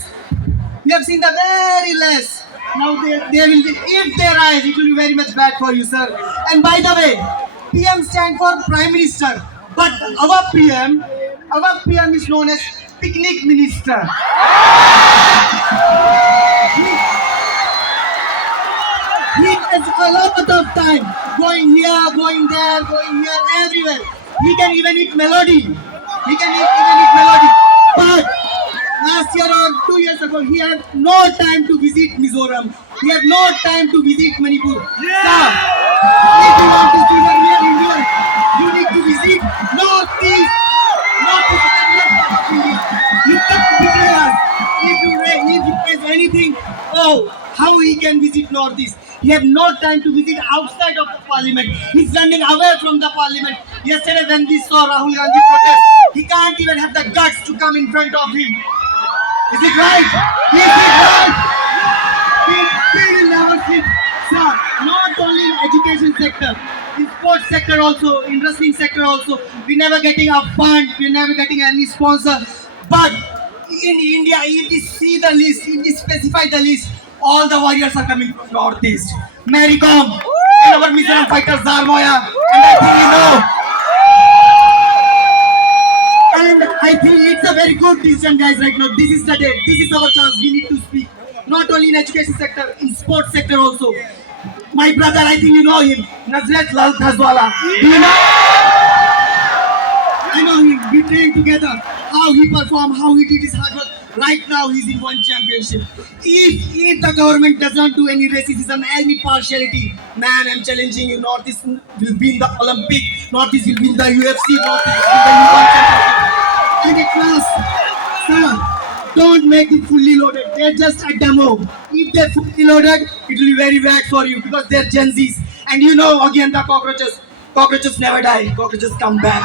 You have seen the very less. Now they will be, if they rise, it will be very much bad for you, sir. And by the way, PM stand for Prime Minister. But our PM is known as Picnic Minister. He has a lot of time going here, going there, going here, everywhere. He can even eat melody. But last year or 2 years ago, he had no time to visit Mizoram. He had no time to visit Manipur. Sir, if you want to see the real India, you need to visit Northeast. You can't betray us. If you raise anything, how he can visit Northeast? He had no time to visit outside of the parliament. He's running away from the parliament. Yesterday when we saw Rahul Gandhi protest, he can't even have the guts to come in front of him. Is it right? Is it right? We will never sleep. Sir, not only in education sector, in sports sector also, in wrestling sector also, we're never getting a fund, we're never getting any sponsor. But in India, if you see the list, if you specify the list, all the warriors are coming from Northeast. Mary Kom, and our Mizoram fighter Zirlai, and I think it's a very good decision, guys, right now. This is the day, this is our chance, we need to speak. Not only in education sector, in sports sector also. My brother, I think you know him, Nazrat Lal Khazwala. Do you know? I know him, we trained together. How he performed, how he did his hard work. Right now, he's in one championship. If the government does not do any racism, any partiality, man, I'm challenging you. Northeast will win the Olympic. Northeast will win the UFC. Northeast will win the world championship. And at last, sir, don't make it fully loaded. They're just a demo. If they're fully loaded, it will be very bad for you because they're Gen Zs. And you know, again, the cockroaches. Cockroaches never die. Cockroaches come back.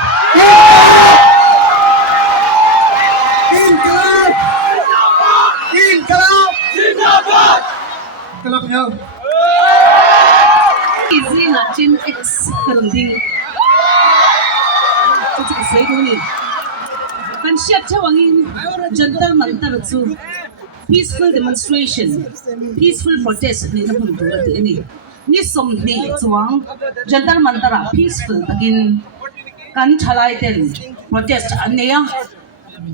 Kalap nyo. Easy na Gen X kerending. Cuci saya tu ni. Kan siap cawangin jantar mantar tu. Peaceful demonstration, peaceful protest ni na pun tu ni. Ni som ni cuang jantar mantara peaceful takin kan chalai ten protest ania.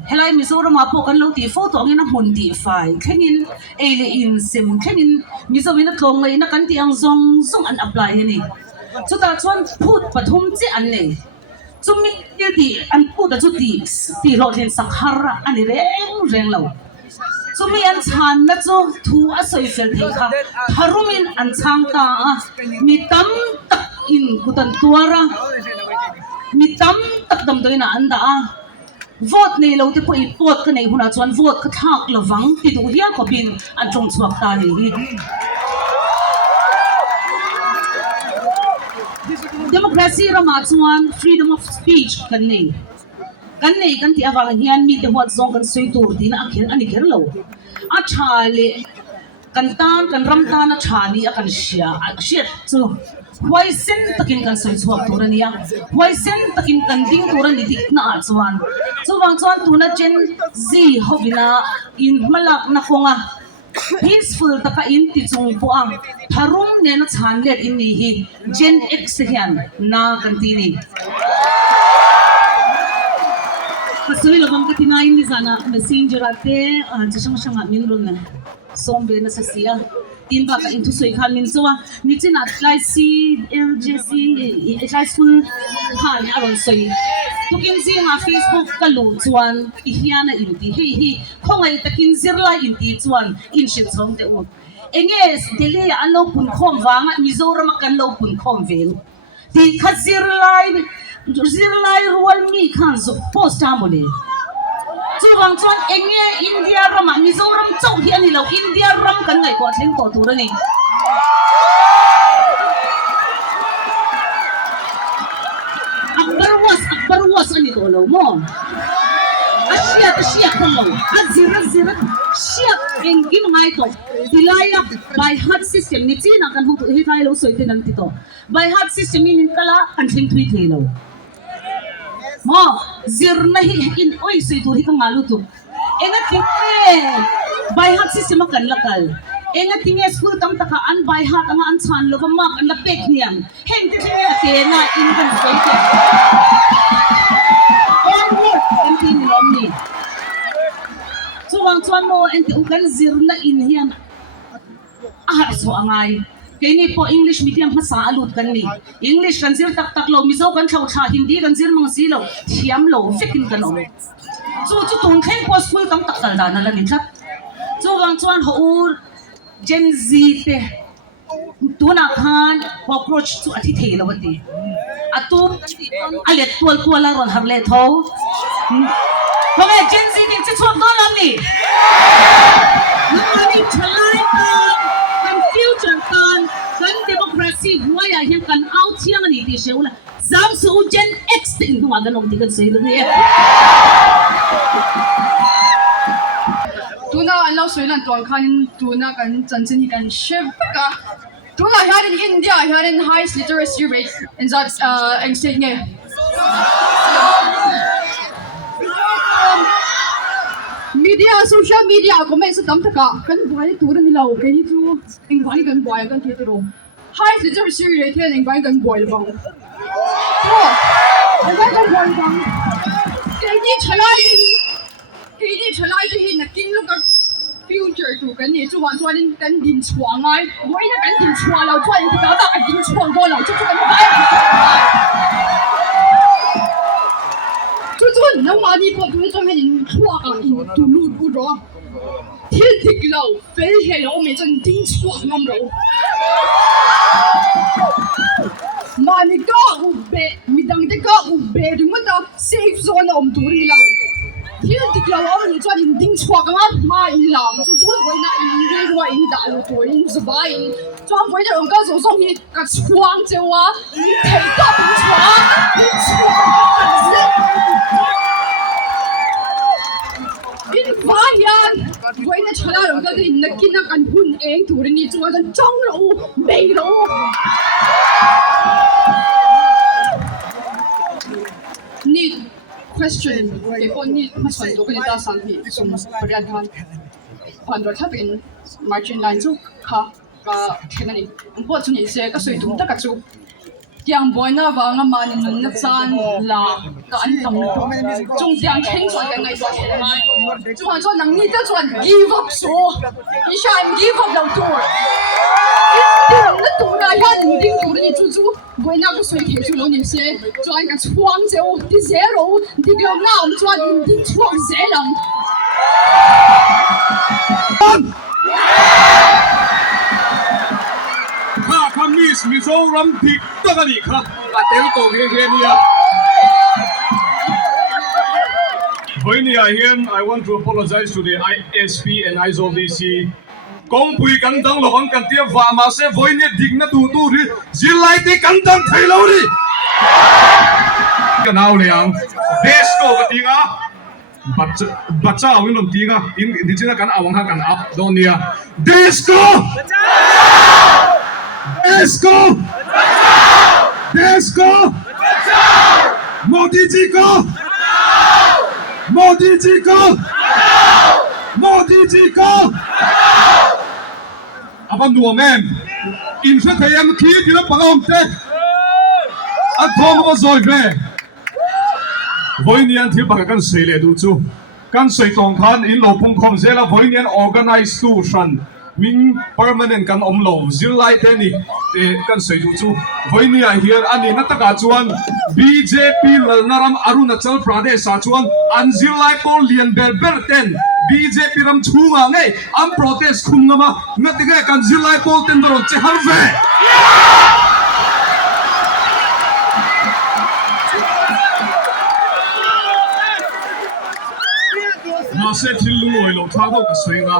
Helai Mizoram apo kan lo ti photo ngin na hun ti fai khengin ele in sim khengin Mizoram na tlong lai na kan ti ang zong an apply ni chu ta chuan phut pathum che an nei chumi ti an pu da chu ti lo len sakhar ani reng lo chumi an chan na chu thu a soi fel thei kha tharumin an chang ta mi tam tak in kutan tuara mi tam tak dam doina an da vote nei lo te poi pot ka nei huna chuan vote ka thak lawang ti du hian ko bin an tong chuak ta ni democracy rama chuan freedom of speech kan nei kan ti awang hian mi te hot zong kan soi tur tin a kher ani kher lo a thale kan tan kan ram tan a thani a kan sia chu why sen takin kan soi chuak turania why sen takin kan ding turan ni dik na chuan tuna chen zi hobina in malak na konga peaceful taka in ti chung po ang tharum ne na chan let in ni hi Gen X hian na kan ti ni pasuli lobang ka tinay ni sana messenger ate chang min ron na sombe na sa siya tin ba ka into soy khan min so ni chin at lai si LJC high school khan aron soy tukin si nga Facebook ka lu chuan i hiana inti hi khongai takin Zirlai inti chuan in shit song te u enges dele ano Pungkhawm wanga Mizoram kan lo Pungkhawm vel ti kha Zirlai rual mi khan zo post amole chuwang chuan enge India rama Mizoram chau hi ani lo India ram kan ngai ko thleng ko tur ani akbar was ani to lo mo Asia kan lo azira Shia engin ngai to dilaya by heart system ni china kan hu hi kai lo soite nan ti to by heart system in kala kan thing thui thei lo mo zirna hi in oi sui tur hi ka ngalu tu enga thine by heart system kan lakal enga tinge school tam taka an by heart anga an chan lo ma an la pek niam heng te te na in kan soite enti ni lomni chuan mo enti ukan zirna in hian so angai kini po English medium ha sa alut kan ni English kan zir tak lo mizo kan thau tha Hindi kan zir mang si lo thiam lo fikin kan om chu tung khen po school kam tak kal dan la ni that chuan ho ur Gen Z te tuna khan cockroach chu athi thei lo ti atu alet tual la ron har le tho Kome Gen Z ni chi chuak don lam ni ni chalai kan future kan democracy waya hian kan out thiang ani ti seula zam su Gen X te in wa ganong ti kan sei lo ni tuna anlo soilan tong khan tuna kan chanchin kan shebka tuna here in India here in highest literacy rate in that in state Ngei media social media comment sa tam taka kan buhay turan nila okay ni tu ingwani kan buhay kan titiro highest literacy rate here ingwani kan buhay bang ingwani kan buhay bang kini chalai hi na kin lo ka future tu kan ni chu wan chuan kan din chuang ai moi na kan din chuang lo chuan ti ka ta din chuang go lo chu kan bai chu na ma นี่พอดูจะให้ยินทั่วกันอินดูรูดูรอที่ติกเราเฟลเฮลไม่จนดิ้งชั่วน้ำเรามานี่ก็อุเบมีดังเด็กก็อุเบถึงมันจะเซฟโซนอมดูนี่เราที่ติกเราเอาไม่จนดิ้งชั่วกันมาอินหลังจู่ๆไว้น่ะอินเรียกว่าอินด่าเราตัวอินสบายจ้องไว้จะองค์การส่งส่งนี่กับช่วงเจ้าเทก็เป็นชั่วเป็นชั่วอินฟ้ายันไว้ในชนะเราก็ได้นักกินนักกันหุ่นเองถูกนี่จัวจนจ้องเราเบงเรานี่ question ไอ้คนนี้มาสอนตัวกันได้สังเกตสมบริการผ่านรถถ้าเป็น margin line จุกค่ะก็แค่นั้นเองผมพูดถึงเสียก็สวยตุ้มตะกัจุกยังบ่อยนะว่างั้นมันนึงนักจานละก็อันตำจงยังแข็งส่วนยังไงตัวแข็งไหมจวนนังนี่จะจวน give up 说一下 give up 了多一定那多那样一定多的你猪猪为那个水铁出了那些转个窗就的 zero 的了那我们转一定窗 zero ข้าคำนี้มิโซรัมผิดตั้งแต่นี้ค่ะอาเตลโตเฮียเนี่ย I want to apologize to the ISP and ISODC กองปุยกันดังหลงกันเตี้ยว่ามาเสียวันนี้ดิ่งนะตูดิจิไลที่กันดังไทยเราดิกันเอาเลยอ่ะเดสโก้กันดิ่งอ่ะบัตรเอาเงินลงดิ่งอ่ะอินดิจินักันเอาวังหักกันอัพโดนเนี่ยเดสโก้Desco! Desco! Modi ji ko! Modi ji ko! Modi ji ko! Aban dua men. Insa thayam khi kila Pungkhawm at thom mo zoi gle. Voi nian thil baka kan sei le du chu. Kan sei tong khan in lo Pungkhawm zela voi nian organize tu shan. Ming permanent kan omlo Zirlai te ni kan sei du chu voini a here ani na taka chuan BJP lalnaram Arunachal Pradesh a chuan an Zirlai pol lian ber ten BJP ram chunga nge am protest khumngama natige kan Zirlai pol ten ro che harve ma se thilu oi lo tha do ka soinga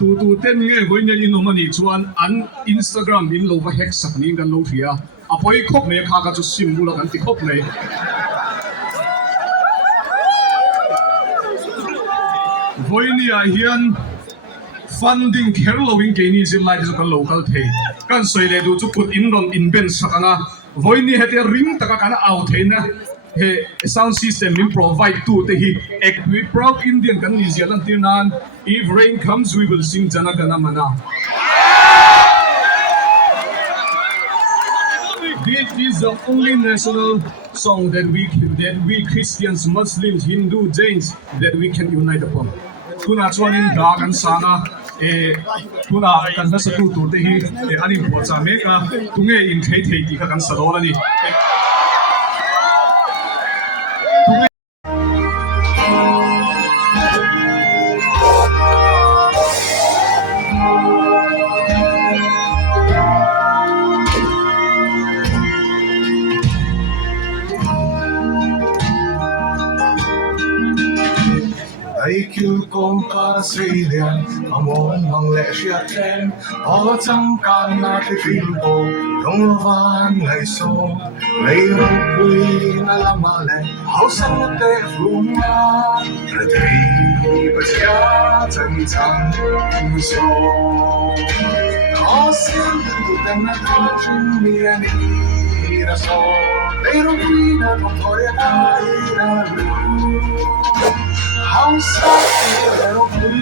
tu ten nge voin in no mani chuan an Instagram in lo va hack sak ni kan lo thia apoi khop me kha ka chu symbol kan ti khop nei voini a hian funding kherlowing ke ni zin lai kan local the kan soile du chu put in ron in ben sakanga voini hete ring taka kan au theina he sound system in provide to the he we proud Indian kan New Zealand tinan if rain comes we will sing Jana Gana Mana. This is the only national song that we Christians, Muslims, Hindu, Jains that we can unite upon. Tuna chuanin da kan sanga tuna kan na sa tu te hi ani bo cha me ka tunge in thei thei ti ka kan sa ro ni Hãy cứu con ca sĩ liền, mong mong lệ chia thêm, ở trong can na cái phim bộ, trong van ngày sau, lấy Ropui na làm mà lệ, hậu sang tê phun na, rồi thấy bất gia chân chân sâu, nó xem từ đêm nay ta chung miền đi ra sau, lấy Ropui na không thôi ai ra luôn. How sad the blue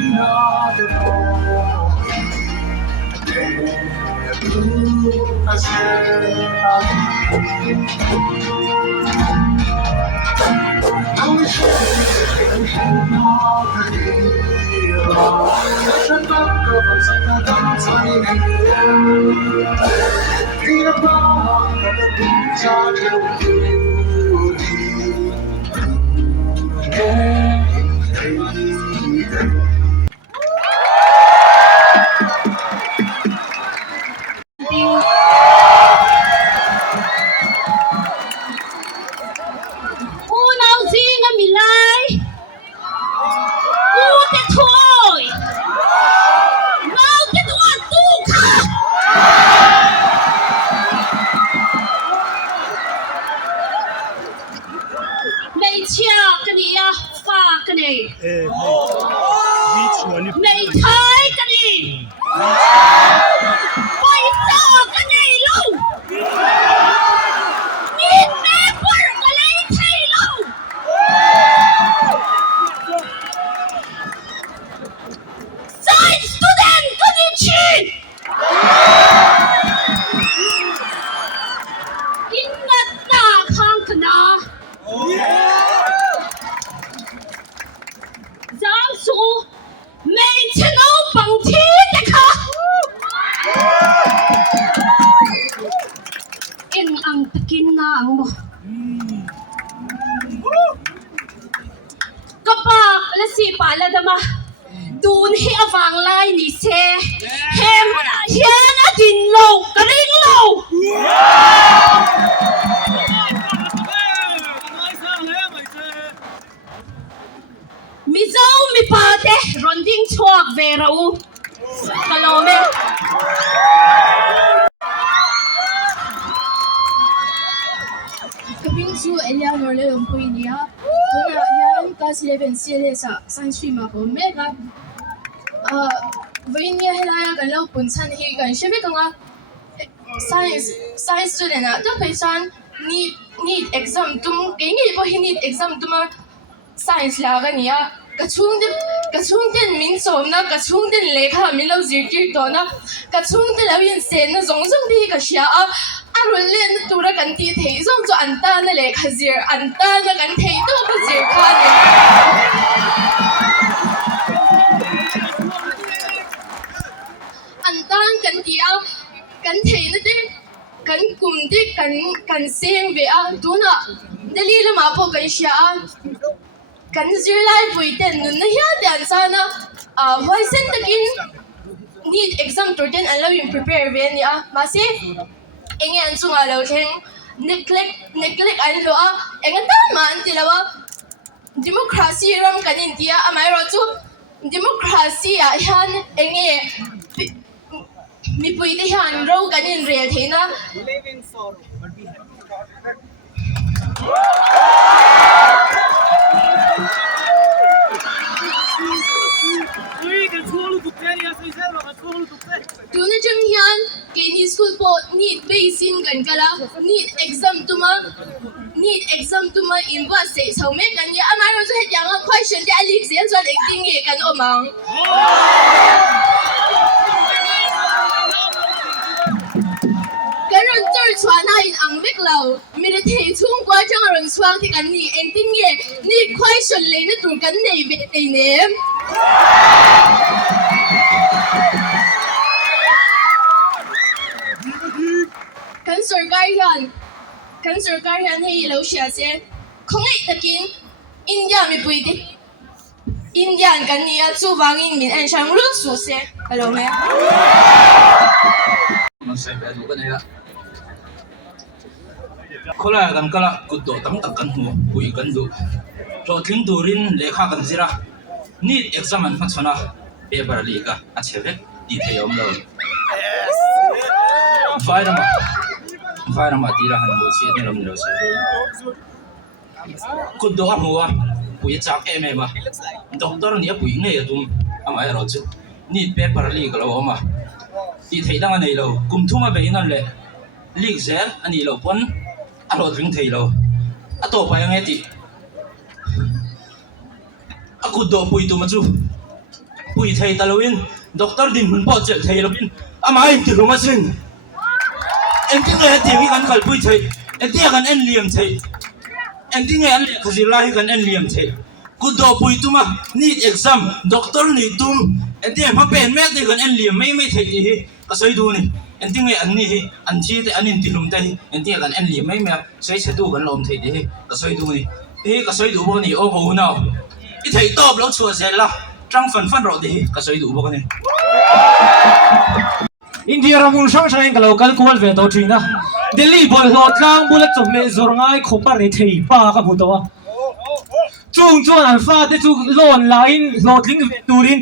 na milay. Ute thôi. Mau ke tua tu ka. Mei chia ka ni ya fa ka ni. Mei thai ka ni. Pai sa ka ni lu. Ni me par ka lai thai lu. Science student ka ni chi. Ingat na khang ka na. Giang su mei chen Naupangte te ka. In ang takin na ang mo. Kapak lasi pala dama. Dun hi avang lai ni se. Hem na hiyan atin lo. Karing lo. Mi zau mi pate ronding chuak ve rau. Kalome. Kaping su Eleanor le Ropui niya. Wala yan class 11 sila sa science stream ako. Mega. Vain niya hilaya kan lau punsan hi kan. Siyempre ka nga science student na. Tapos san need exam tum. Kaya hindi po need exam tum science laga niya. Kachung din min som na kachung din lekha min lau zirkir to na kachung din lau yin sen na zong di ka siya arul len tura kan ti thei zong zo anta na lekha zir anta na kan thei to ka zir kha ne anta kan ti kan thei na din kan kum di kan seng ve tu na dalila ma po kan siya kan Zirlai puiten nun na hiya dan sana why send takin need exam turten allow you prepare ben ya masi engan sunga lo theng neglect an lo engan tama an tilawa democracy ram kanin tia amai ro chu democracy a han enge mi puite han ro kanin real theina Tuna jam hian kini school po need basin kan kala need exam tuma inva se saume kan ya amaro so het yang question dia alik zen so acting ye kan omang karon tur chwana in ang viklau mi de thei chung kwa chang ron swang ti kan ni acting ye ni question le na tur kan nei be te nem kan sarkar hian hei lo sia se khongai takin India mi puiti Indian kan nia chu wangin min an sang lu su se hello me khola kan kala kuddo tam tak kan hu pui kan du to tling durin lekha kan zira need exam an phachona paper lika a cheve di theyom lo Vanapa tira han mo si lam lo sa kuddo a huwa pui chak eme ma doctor ni pui nge tum amai ro chu need paper lika lo ma di theidang anei lo kum thuma be inan le lik zel ani lo pon alo ring thei lo ato pa yang eti aku do pui tu ma chu pui thei talowin doctor din hun po chel thei lo bin amai ti ro ma sin en ti nge ti mi kan kal pui thei en ti kan en liam thei en ti nge an le khazilai kan en liam thei ku do pui tu ma need exam doctor ni tum en ti ma pen me ti kan en liam mai thei ti hi ka soi du ni en ti nge an ni hi an chi te an in ti lum te hi en ti kan en liam mai me sei se tu kan lom thei ti hi ka soi du ni hi ka soi du bo ni o ho na i thei top lo chua zel la trang fan ro ti hi ka soi du bo ka ni India ramul sang sang ka local kual ve to thina Delhi bol lot lang bulat chom le zor ngai khopa re thei pa ka bu to chung chuan an fa te chu lon lain lotling ve turin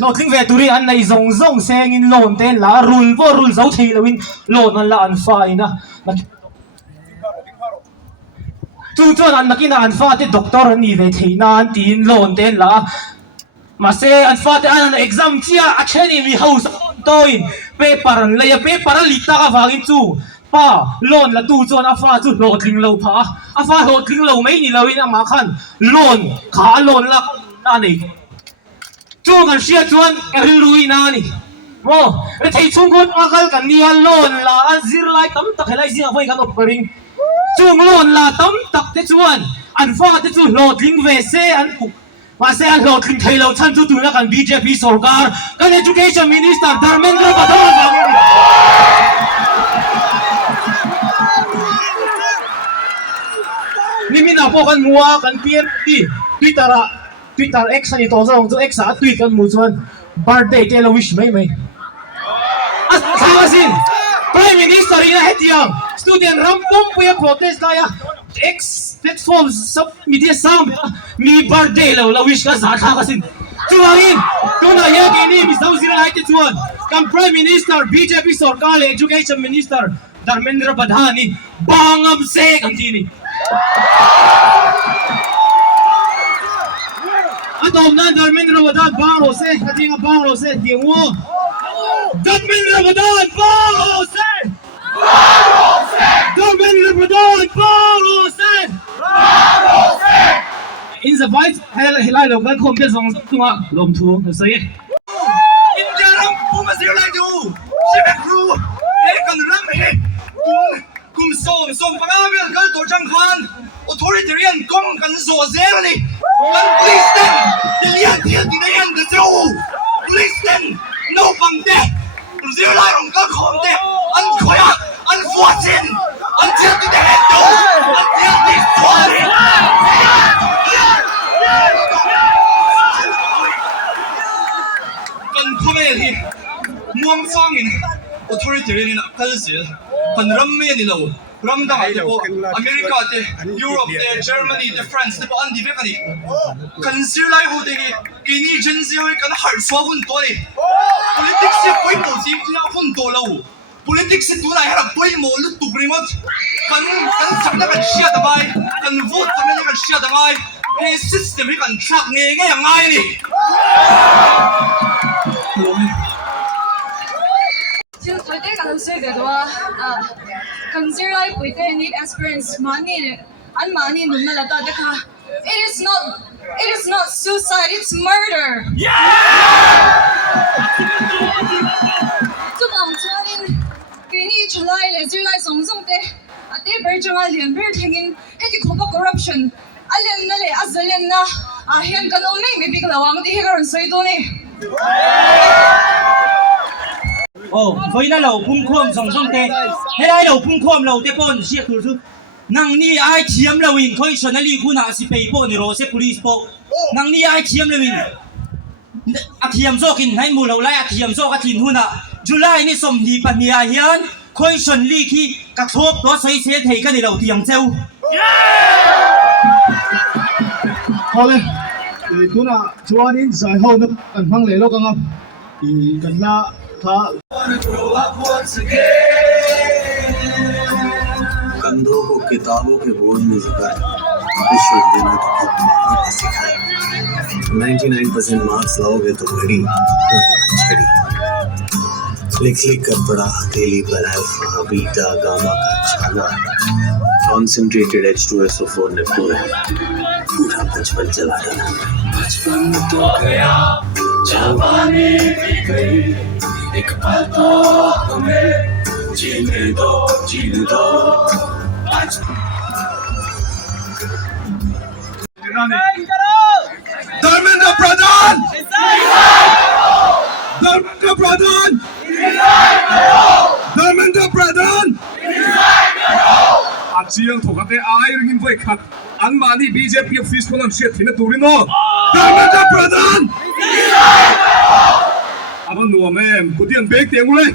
lotling ve turin an nei zong seng in lon ten la rul zo thei loin lon an la an fa ina chung chuan an nakina an fa te doctor an ni ve theina an tin lon ten la mà se an fa te an exam chia a cheni mi house toin paper an leia paper an lita ka wangin chu pa lon la tu chuan a fa chu lotling lo pha a fa lotling lo mai ni loin a ma khan lon kha lon la na nei chu kan sia chuan ka rilui na ni mo re thei chung gon a kal kan ni an lon la an zirlai tam tak helai zinga voi kan op ring chung lon la tam tak te chuan an fa te chu lotling ve se an mà sẽ ăn lột kinh thầy lâu chân chú tụi nó cần BJP सरकार cần education minister Dharmendra Pradhan mình nào có cần mua cần PMP Twitter X này tổ chức cho X à tweet cần mua chuan birthday tell wish mấy sao xin Prime Minister ina hetiang student rampong puya protest na ya X platform sub media sam mi birthday la wish ka za tha ka sin chuangin tuna ya ke ni mi sau Zirlai te chuan kam Prime Minister BJP सरकार le education minister Dharmendra Pradhan ni bangam se kam ti ni atom na Dharmendra Pradhan bang se katinga bang se tiengwo Dharmendra Pradhan bang se Dharmendra Pradhan bang se in the vice helai lo kan khom ke zong tunga lom thu se India ram puma Zirlai du sibe kru e kan ram he kum som pangavel kal to chang khan authoritarian kong kan zo zeli kan listen lian tian ti yan de zo listen Naupangte Zirlai rong kal khom te an khoya an fuatin an tian ti de do an tian ti fuatin kan khome hi muam sangin authoritarian kalsil kan ramme ni lo ram da ai ko America te Europe te Germany te France te an di ve kani kan Zirlai hu de ki ni gen zero kan har so hun to ni politics se poi mo ji ti hun to lo politics se tu na hera poi mo lu tu primot kan sakna kan sia da bai kan vote kan kan sia da bai e system kan track nge ngai ni就昨天可能是个多跟Zirlai puite need experience money and money nunna lata dekha it is not suicide it's murder tu bang chuanin kini chalai le Zirlai songzong te ate berjanga lian ber thengin heki khoba corruption alen na le azalen na a hian kan ome me big lawang di hegaron soido ni với nó lẩu Pungkhawm xong thế thế đây lẩu Pungkhawm lẩu thế pon siết thử thứ nang ni ai chiếm lẩu in khơi xuân ali khu nào si pay pon rồi sẽ police po nang ni ai chiếm lẩu in à chiếm zo kin hay mù lẩu lại à chiếm zo cái tin hu nào July ni som ni pan ni ai hian khơi xuân li khi các thốt đó xây sẽ thấy cái này lẩu tiềm châu thôi thì tôi là chúa đến giải hậu nó cần phăng lệ lo căng không thì cần là कंधों को किताबों के बोझ में जगह विश्वविद्यालय की सिखाए 99% मार्क्स लाओगे तो घड़ी छड़ी लिख कर पढ़ा हथेली पर अल्फा बीटा गामा का छाना कॉन्सेंट्रेटेड H2SO4 ने पूरा बचपन चला डाला बचपन तो गया जवानी भी गई एक पल तो हमें जीने दो Dharmendra Pradhan Dharmendra Pradhan Dharmendra Pradhan Achiang thokate ai ringin voi khat an mani BJP office ko nam se thina turino Dharmendra Pradhan aba nuamem kutian bek tiangule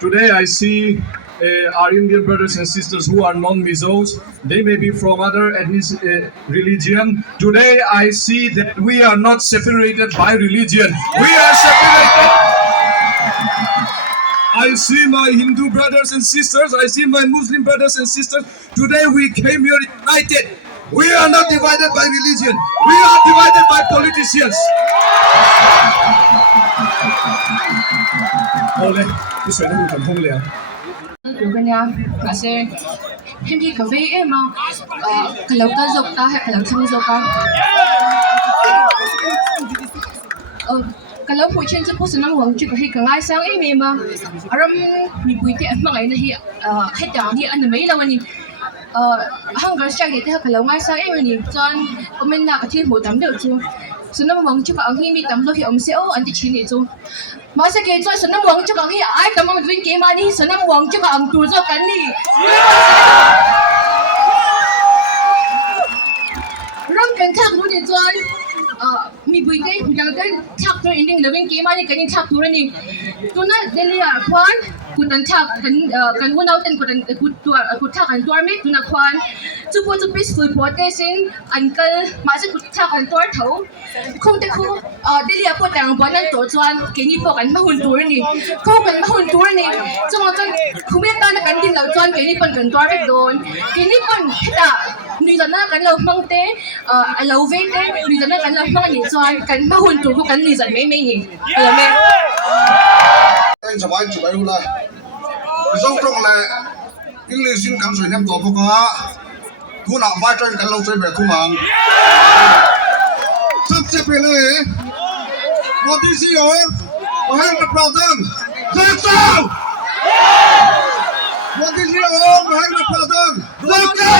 Today I see our Indian brothers and sisters who are non-Mizos. They may be from other ethnic religion. Today I see that we are not separated by religion. We are separated. I see my Hindu brothers and sisters. I see my Muslim brothers and sisters. Today we came here united. We are not divided by religion. We are divided by politicians. Ole, cái水nó cũng không liền. Cái nhà, kasi hindi ka vay mà kalau ka zok ta hay kalau chang zok ka. Kalau po chen po sa nang wang chu ka hi ka ngai sang imi mà aram mi puiti at mga ina hi heta hi an mai lawan ni hanggang siya gite kalau ngai sang imi ni chon komen na ka thi mo tam được chu. Sunam wang chu ka ang hi mi tam lo hi om se o anti chini chu. Masa ke choi sunam wang chu ka hi ai tam ang win ke ma ni sunam wang chu ka ang tu zo kan ni. Ram kan thak lu ni chon mi bui te jang te thak tu inding loving ke ma ni kan thak tu ni. Tu na delia kwan kutan thak kan wunau ten kutan ku thak kan tuar me tu na kwan. Chu po chu peaceful protesting uncle ma se ku thak kan tuar thau. Không te khu delia po tang bon nan to chuan ke ni po kan ma hun tur ni. Ko kan ma hun tur ni. Chung chuan khumia ta na kan din lo chuan ke ni pon kan tuar ve don. Ke ni pon heta ni jana kan lo mang te lo ve te ni jana kan lo mang ni chuan kan ma hun tur ko kan ni jan me me ni. Ala me. Anh sẽ nói chuyện này. Dẫu trong là English xin cảm ơn em tổ quốc á. Thu nào vai trò cái lâu chơi về thu mang. Sắp xếp về đây. What is your? Behind the problem. Let's go. What is your? Behind the problem. Let's go.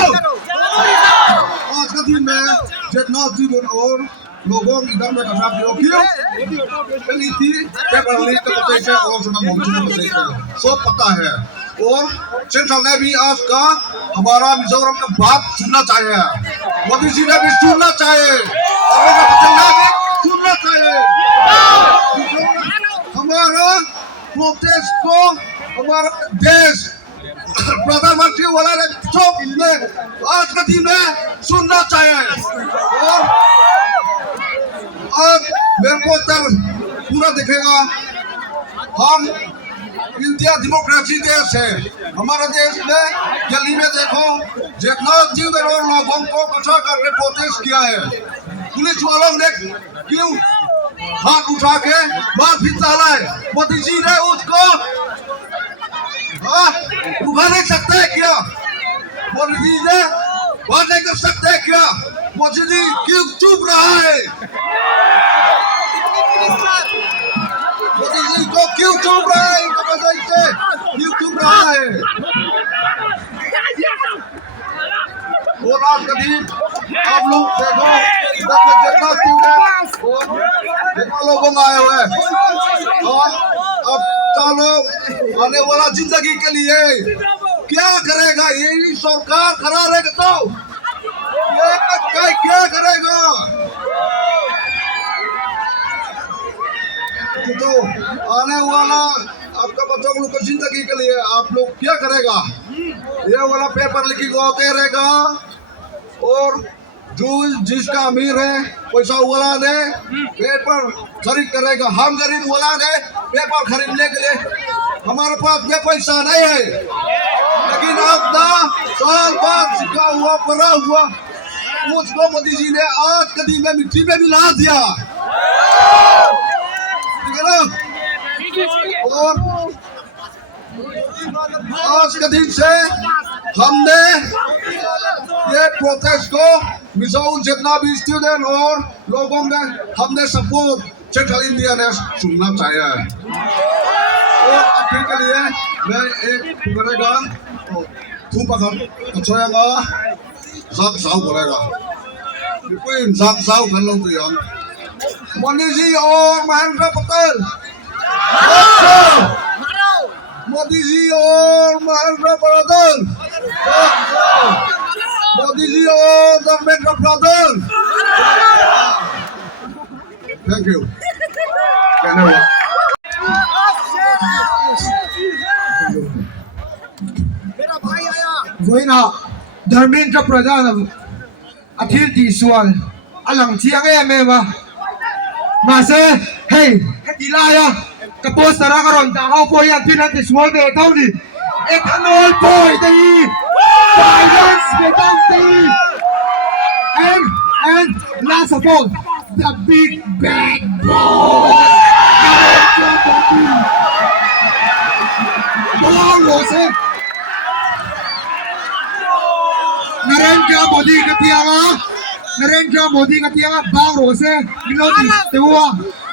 आज का दिन में जितना जीवन और लोगों की दम में कसाब दियो क्यों? पहली थी पेपर लीक का पता है और सुना मौजूद है सब पता है और सेंट्रल ने भी आज का हमारा मिजोरम का बात सुनना चाहिए मोदी जी ने भी सुनना चाहिए सुनना चाहिए हमारा प्रोटेस्ट को हमारा देश प्रधानमंत्री वाला ने सब आज का दिन में सुनना चाहिए और अब मेरे को पूरा दिखेगा हम इंडिया डेमोक्रेसी देश है हमारा देश में दिल्ली में देखो जितना जीवन और लोगों को कचा करके प्रोटेस्ट किया है पुलिस वालों ने क्यों हाथ उठा के मार भी डाला है मोदी जी ने उसको रुका नहीं सकते क्या मोदी जी ने बात नहीं कर सकते क्या मोदी जी क्यों चुप रहा है मोदी जी को क्यों चुप रहा है क्यों चुप रहा है और आज कभी आप लोग देखो जितना जितना लोगों में आए हुए और अब चलो आने वाला जिंदगी के लिए क्या करेगा यही सरकार करा रहेगा तो क्या करेगा तो आने वाला आपका बच्चों लोग की जिंदगी के लिए आप लोग क्या करेगा ये वाला पेपर लिखी होते रहेगा और जो जिसका अमीर है पैसा वाला ने पेपर खरीद करेगा हम गरीब वाला ने पेपर खरीदने के लिए हमारे पास ये पैसा नहीं है लेकिन अब 10 साल बाद सिक्का हुआ पड़ा हुआ उसको मोदी जी ने आज कदी में मिट्टी में मिला दिया और आज के दिन से हमने ये प्रोटेस्ट को मिजोरम जितना भी स्टूडेंट और लोगों ने हमने सपोर्ट सेंट्रल इंडिया ने सुनना चाहिए और अभी के लिए मैं एक करेगा Pungkhawm अच्छा Zak Sao बोलेगा कोई Zak Sao कर लो तो यार मोदी जी और महेंद्र पटेल मोदी जी और महेंद्र पटेल मोदी जी और धर्मेंद्र प्रधान थैंक यू धन्यवाद Voina Dharmendra Pradhan Athil Tiswal Alang Chiang Mema Mase hey Ilaya Kapos Tarakaron Tao po yan Tinan Tiswal de Tauli Ethanol boy the violence without the and last of all the big bad boy Rose Narendra Modi ka tianga bang Rose Miloti Tewa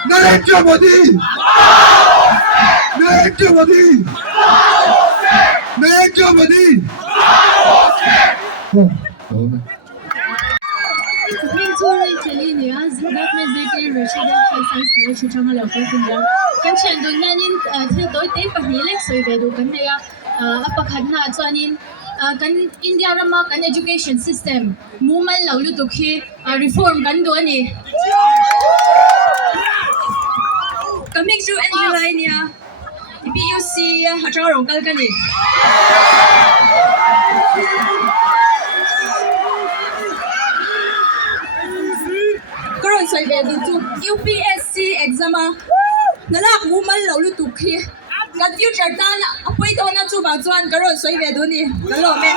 Narendra Modi Supreme Court Italy ne aznak me zekri Rashida Faisal College changa la ko kunja kan chen dun nanin thil doi te pahni lek soi ve du kan ya apakhat na chanin kan India rama kan education system mumal laulu to khi reform kan do ani coming to Zirlai nia PUC hachang rong kal kan ni karon soi ve du tu UPSC exam nalak mumal laulu to khi kan future ta na apoi to na chu ba chuan karon soi ve du ni kalo men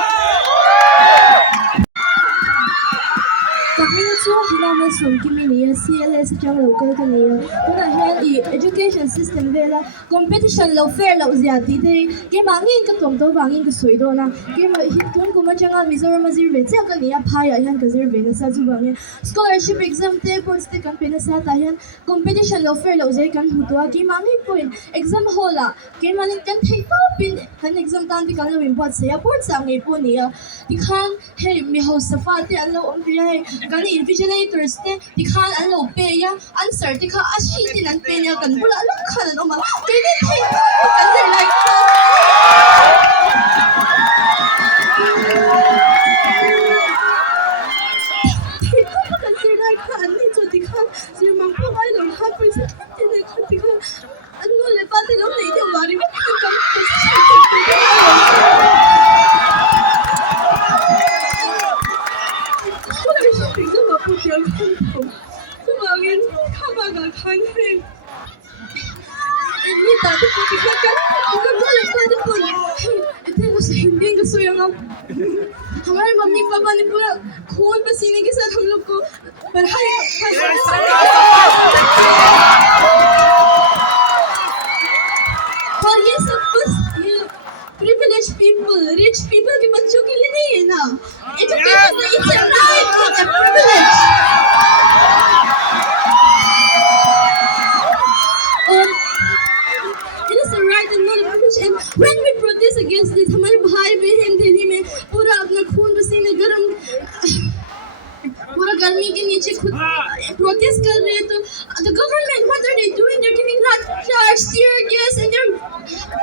Coming to Hinamas from Kiminia, CLS Chang local Kania, education system vela, competition low fair low ziati day, game angin ka tomto bangin ka soidona, game hitun kumachanga Mizoram Mazirve, Kania Paya, Yan Kazir Venesa Zubangin, scholarship exam tables, the company Satayan, competition low fair low Zekan Hutua, game angin point, exam hola, game angin can take up in an exam time, the kind of import say, a port sang a ponia, the can, hey, me host Safati and low on the Gani invigilators ne dikhan an lo pe ya answer dikha ashi din an pe ya kan bula lo khan no ma they did take kan they like kan ni to dikhan sir mang ko ai lo ha pe se ne khan dikhan an no le pa te lo nei de mari me kan Kumangin, kabaga kanhe. Ini tadi putih kan, bukan boleh pada pun. Itu aku sehingga kesoyang हम हमारे mummy papa ने पूरा खून पसीने के साथ हम लोग को पढ़ाई और ये सब बस ये privileged people, rich people के बच्चों के लिए नहीं है ना. Education it's a right, not a privilege. It is a right and not a privilege. And when we protest against this, हमारे भाई बहन दिल्ली में पूरा अपना खून पसीने गरम पूरा गर्मी के नीचे खुद protest कर रहे हैं तो the government what are they doing? They're giving that charge, tear gas, and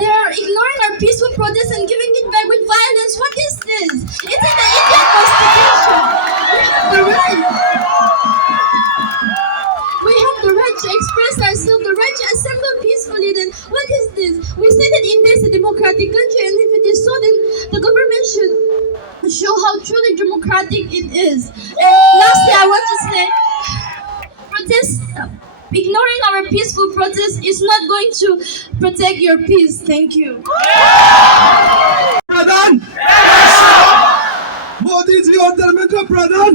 they're ignoring our peaceful protest and giving it back with violence. What is this? It's in the Indian Constitution. We have the right to express ourselves, the right to assemble peacefully. Then what is this? We say that India is a democratic country, and if it is so, then the government should show how truly democratic it is. And lastly, I want to say, ignoring our peaceful protest is not going to protect your peace. Thank you. Pradhan! Modi ji और धर्मेंद्र प्रधान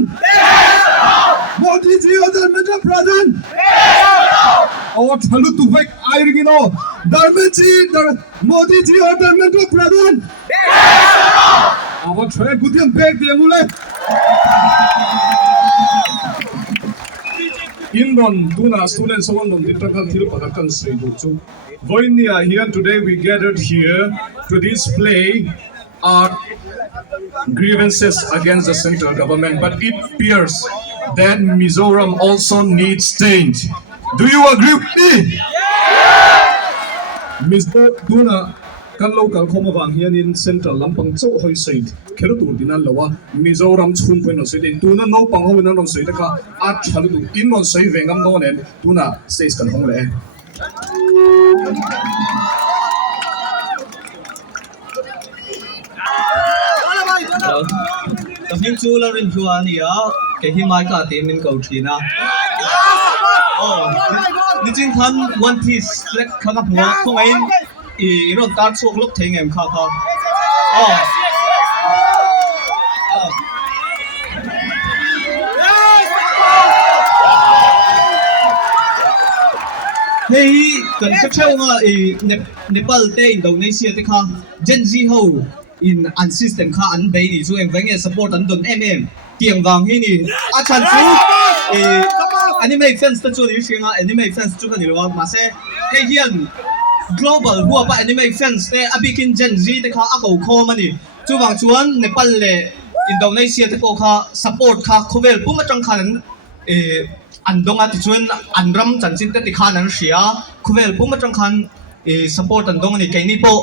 मोदी जी और धर्मेंद्र प्रधान और चलो तू भाई आयरगी no Modi ji और धर्मेंद्र प्रधान अब छोरे गुदियन bag दिए मुले Indon tuna students on the Takal Tilpatakan Sriduchu. Voinia here today we gathered here to display our grievances against the central government, but it appears that Mizoram also needs change. Do you agree with me? Mr. Tuna kan local Komavang here in central Naupangte hoi side. Kero tu dinan lawa Mizoram chun point side. Tuna Naupangte na side ka at chalu in on side vengam donen tuna says kan hong le. Kaming chu la rin chu ania ke hi mai ka te min ko thina. Oh, ni jing khan one piece lek khaka hua khong ain I ron tar chok lok theng em kha kha. Oh. Hey, kan ka chau nga Nepal te Indonesia te kha Gen Z ho in an system kha an bei ni chu eng veng support an don tiang wang hi ni a chan chu anime fans ta chu ni shinga anime fans chu kan ni wa ma se hey hian global hua pa anime fans te abikin Gen Z te kha a ko kho mani chu wang chuan Nepal le Indonesia te ko kha support kha khovel puma tang khan an donga ti chuan an ram chan chin te ti khan an ria khovel puma tang khan support an dong ni ke ni po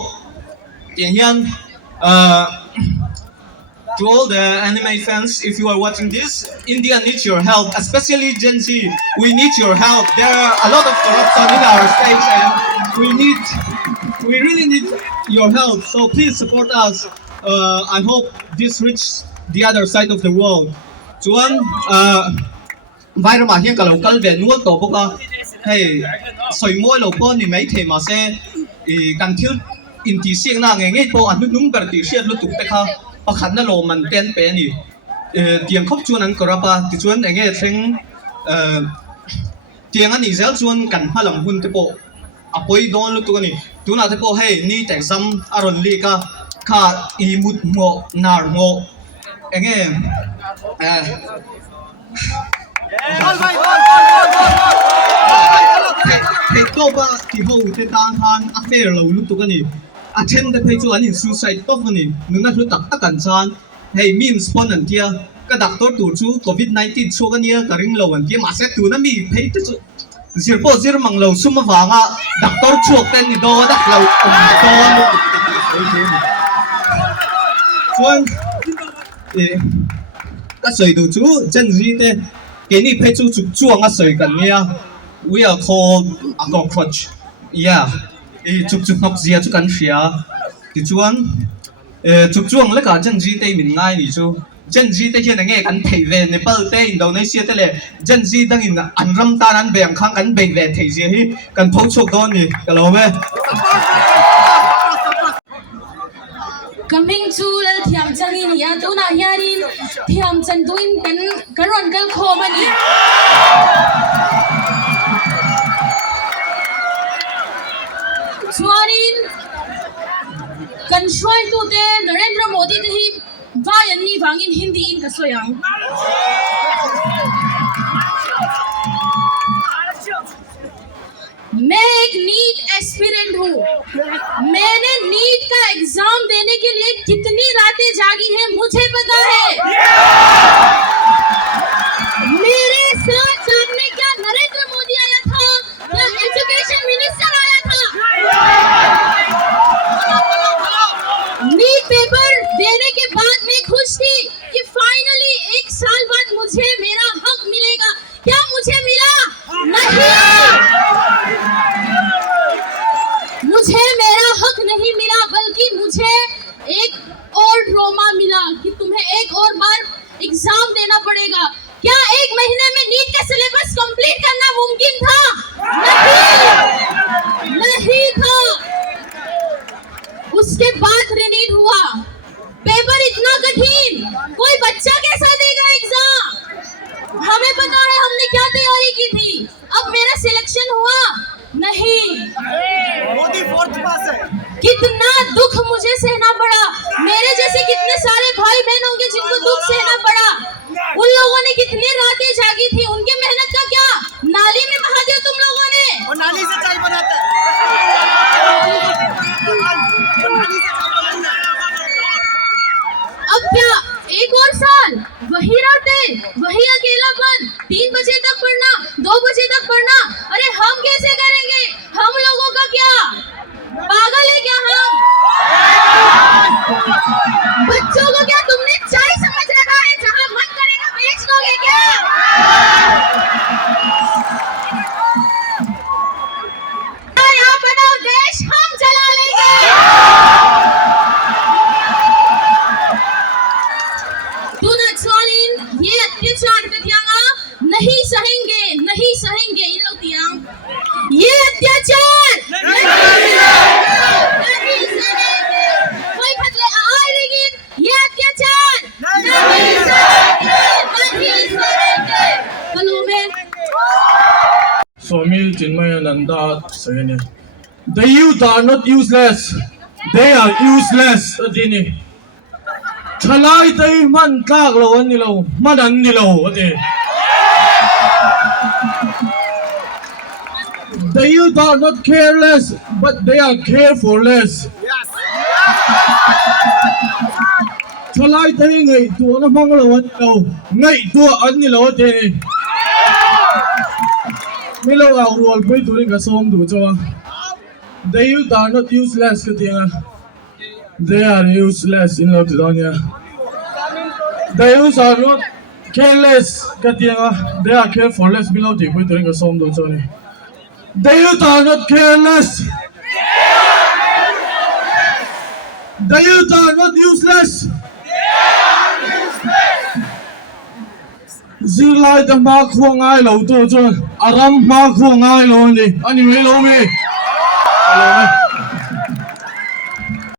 tiang hian to all the anime fans, if you are watching this, India needs your help, especially Gen Z. We need your help. There are a lot of corruption in our state, and we really need your help. So please support us. I hope this reaches the other side of the world. Chuan, vai ra ma hian ka local ve nual to boka. Hey, soi moi lo po ni mai the ma se kan thil in ti siang na nge nge po an nung ber ti siat lu tuk te kha pakhat na lo man ten pe ni tiang khop chuan an korapa ti chuan enge threng tiang ani zel chuan kan halam hun te po apoi don lu tu ni tuna te po hey ni exam aron li ka kha I mut mo nar mo enge hey to ba ti ho te tang han affair lo lu tu ni attend the page one in suicide to ni nuna thu tak tak kan chan hey memes pon an tia ka doctor tu chu covid-19 chu ka nia ka ring lo an tia ma se tu na mi phei tu zir po zir mang lo suma wanga doctor chu ten ni do dak lo do chuan ka soi du chu Gen Z te ke ni phei chu chu chuanga soi kan nia we are called a cockroach yeah chuk chuk ngọc zia chu kan ria ti chuan chuk chuang le ka Gen Z te min ngai ni chu Gen Z te hian nge kan thei ve Nepal te Indonesia te le Gen Z dang in an ram ta an beng khang kan bei ve thei zia hi kan thau chok don ni ka lo me Kaming chu lal thiam changin ya tu na hianin thiam chan tuin kan ron kal khom ani chuanin kan shwai tu te Narendra Modi te hi vayan ni wangin Hindi in ka soyang मैं एक NEET aspirant हूँ मैंने NEET का exam देने के लिए कितनी रातें जागी हैं मुझे पता है मेरे साथ जानने क्या नरेंद्र मोदी आया था या एजुकेशन मिनिस्टर आया था नीट पेपर देने के बाद मैं खुश थी कि फाइनली 1 साल बाद मुझे मेरा हक मिलेगा क्या मुझे मिला नहीं मुझे मेरा हक नहीं मिला बल्कि मुझे एक और ड्रामा मिला कि तुम्हें एक और बार एग्जाम देना पड़ेगा क्या 1 महीने में नीट का सिलेबस कंप्लीट करना मुमकिन था नहीं था उसके बाद रिनीट हुआ पेपर इतना कठिन कोई बच्चा कैसा देगा एग्जाम हमें पता है हमने क्या तैयारी की थी अब मेरा सिलेक्शन हुआ नहीं मोदी 4th पास है कितना दुख मुझे सहना पड़ा मेरे जैसे कितने सारे भाई बहन होंगे जिनको दुख सहना पड़ा उन लोगों ने कितनी रातें जागी थी उनके मेहनत का क्या नाली में बहा दिया तुम लोगों ने और नाली से चाय बनाते अब क्या 1 और साल वही रातें वही अकेलापन 3 बजे तक पढ़ना 2 बजे तक पढ़ना अरे हम कैसे करेंगे हम लोगों का क्या पागल है क्या हम बच्चों को क्या तुमने चाय समझ रखा है जहां मन करेगा बेच दोगे क्या यहाँ बनाओ देश हम चला लेंगे The youth are not useless. They are useless. Adini. Thalai tay man kak lo an ni lo, man an ni lo adi. The youth are not careless, but they are carefulness. Thalai tay ngay tu na mang lo an lo, ngay tu an ni lo adi. Milo ang wall pwede turing kasom do cho. The youth are not useless katinga. They are useless in Lottonia. The youth are not careless katinga. They are carefulness below the pwede turing kasom do cho ni. The youth are not careless. The youth are not useless. Zirlai the mark who I lo to Aram mark who I lo ni. Anyway, lo me.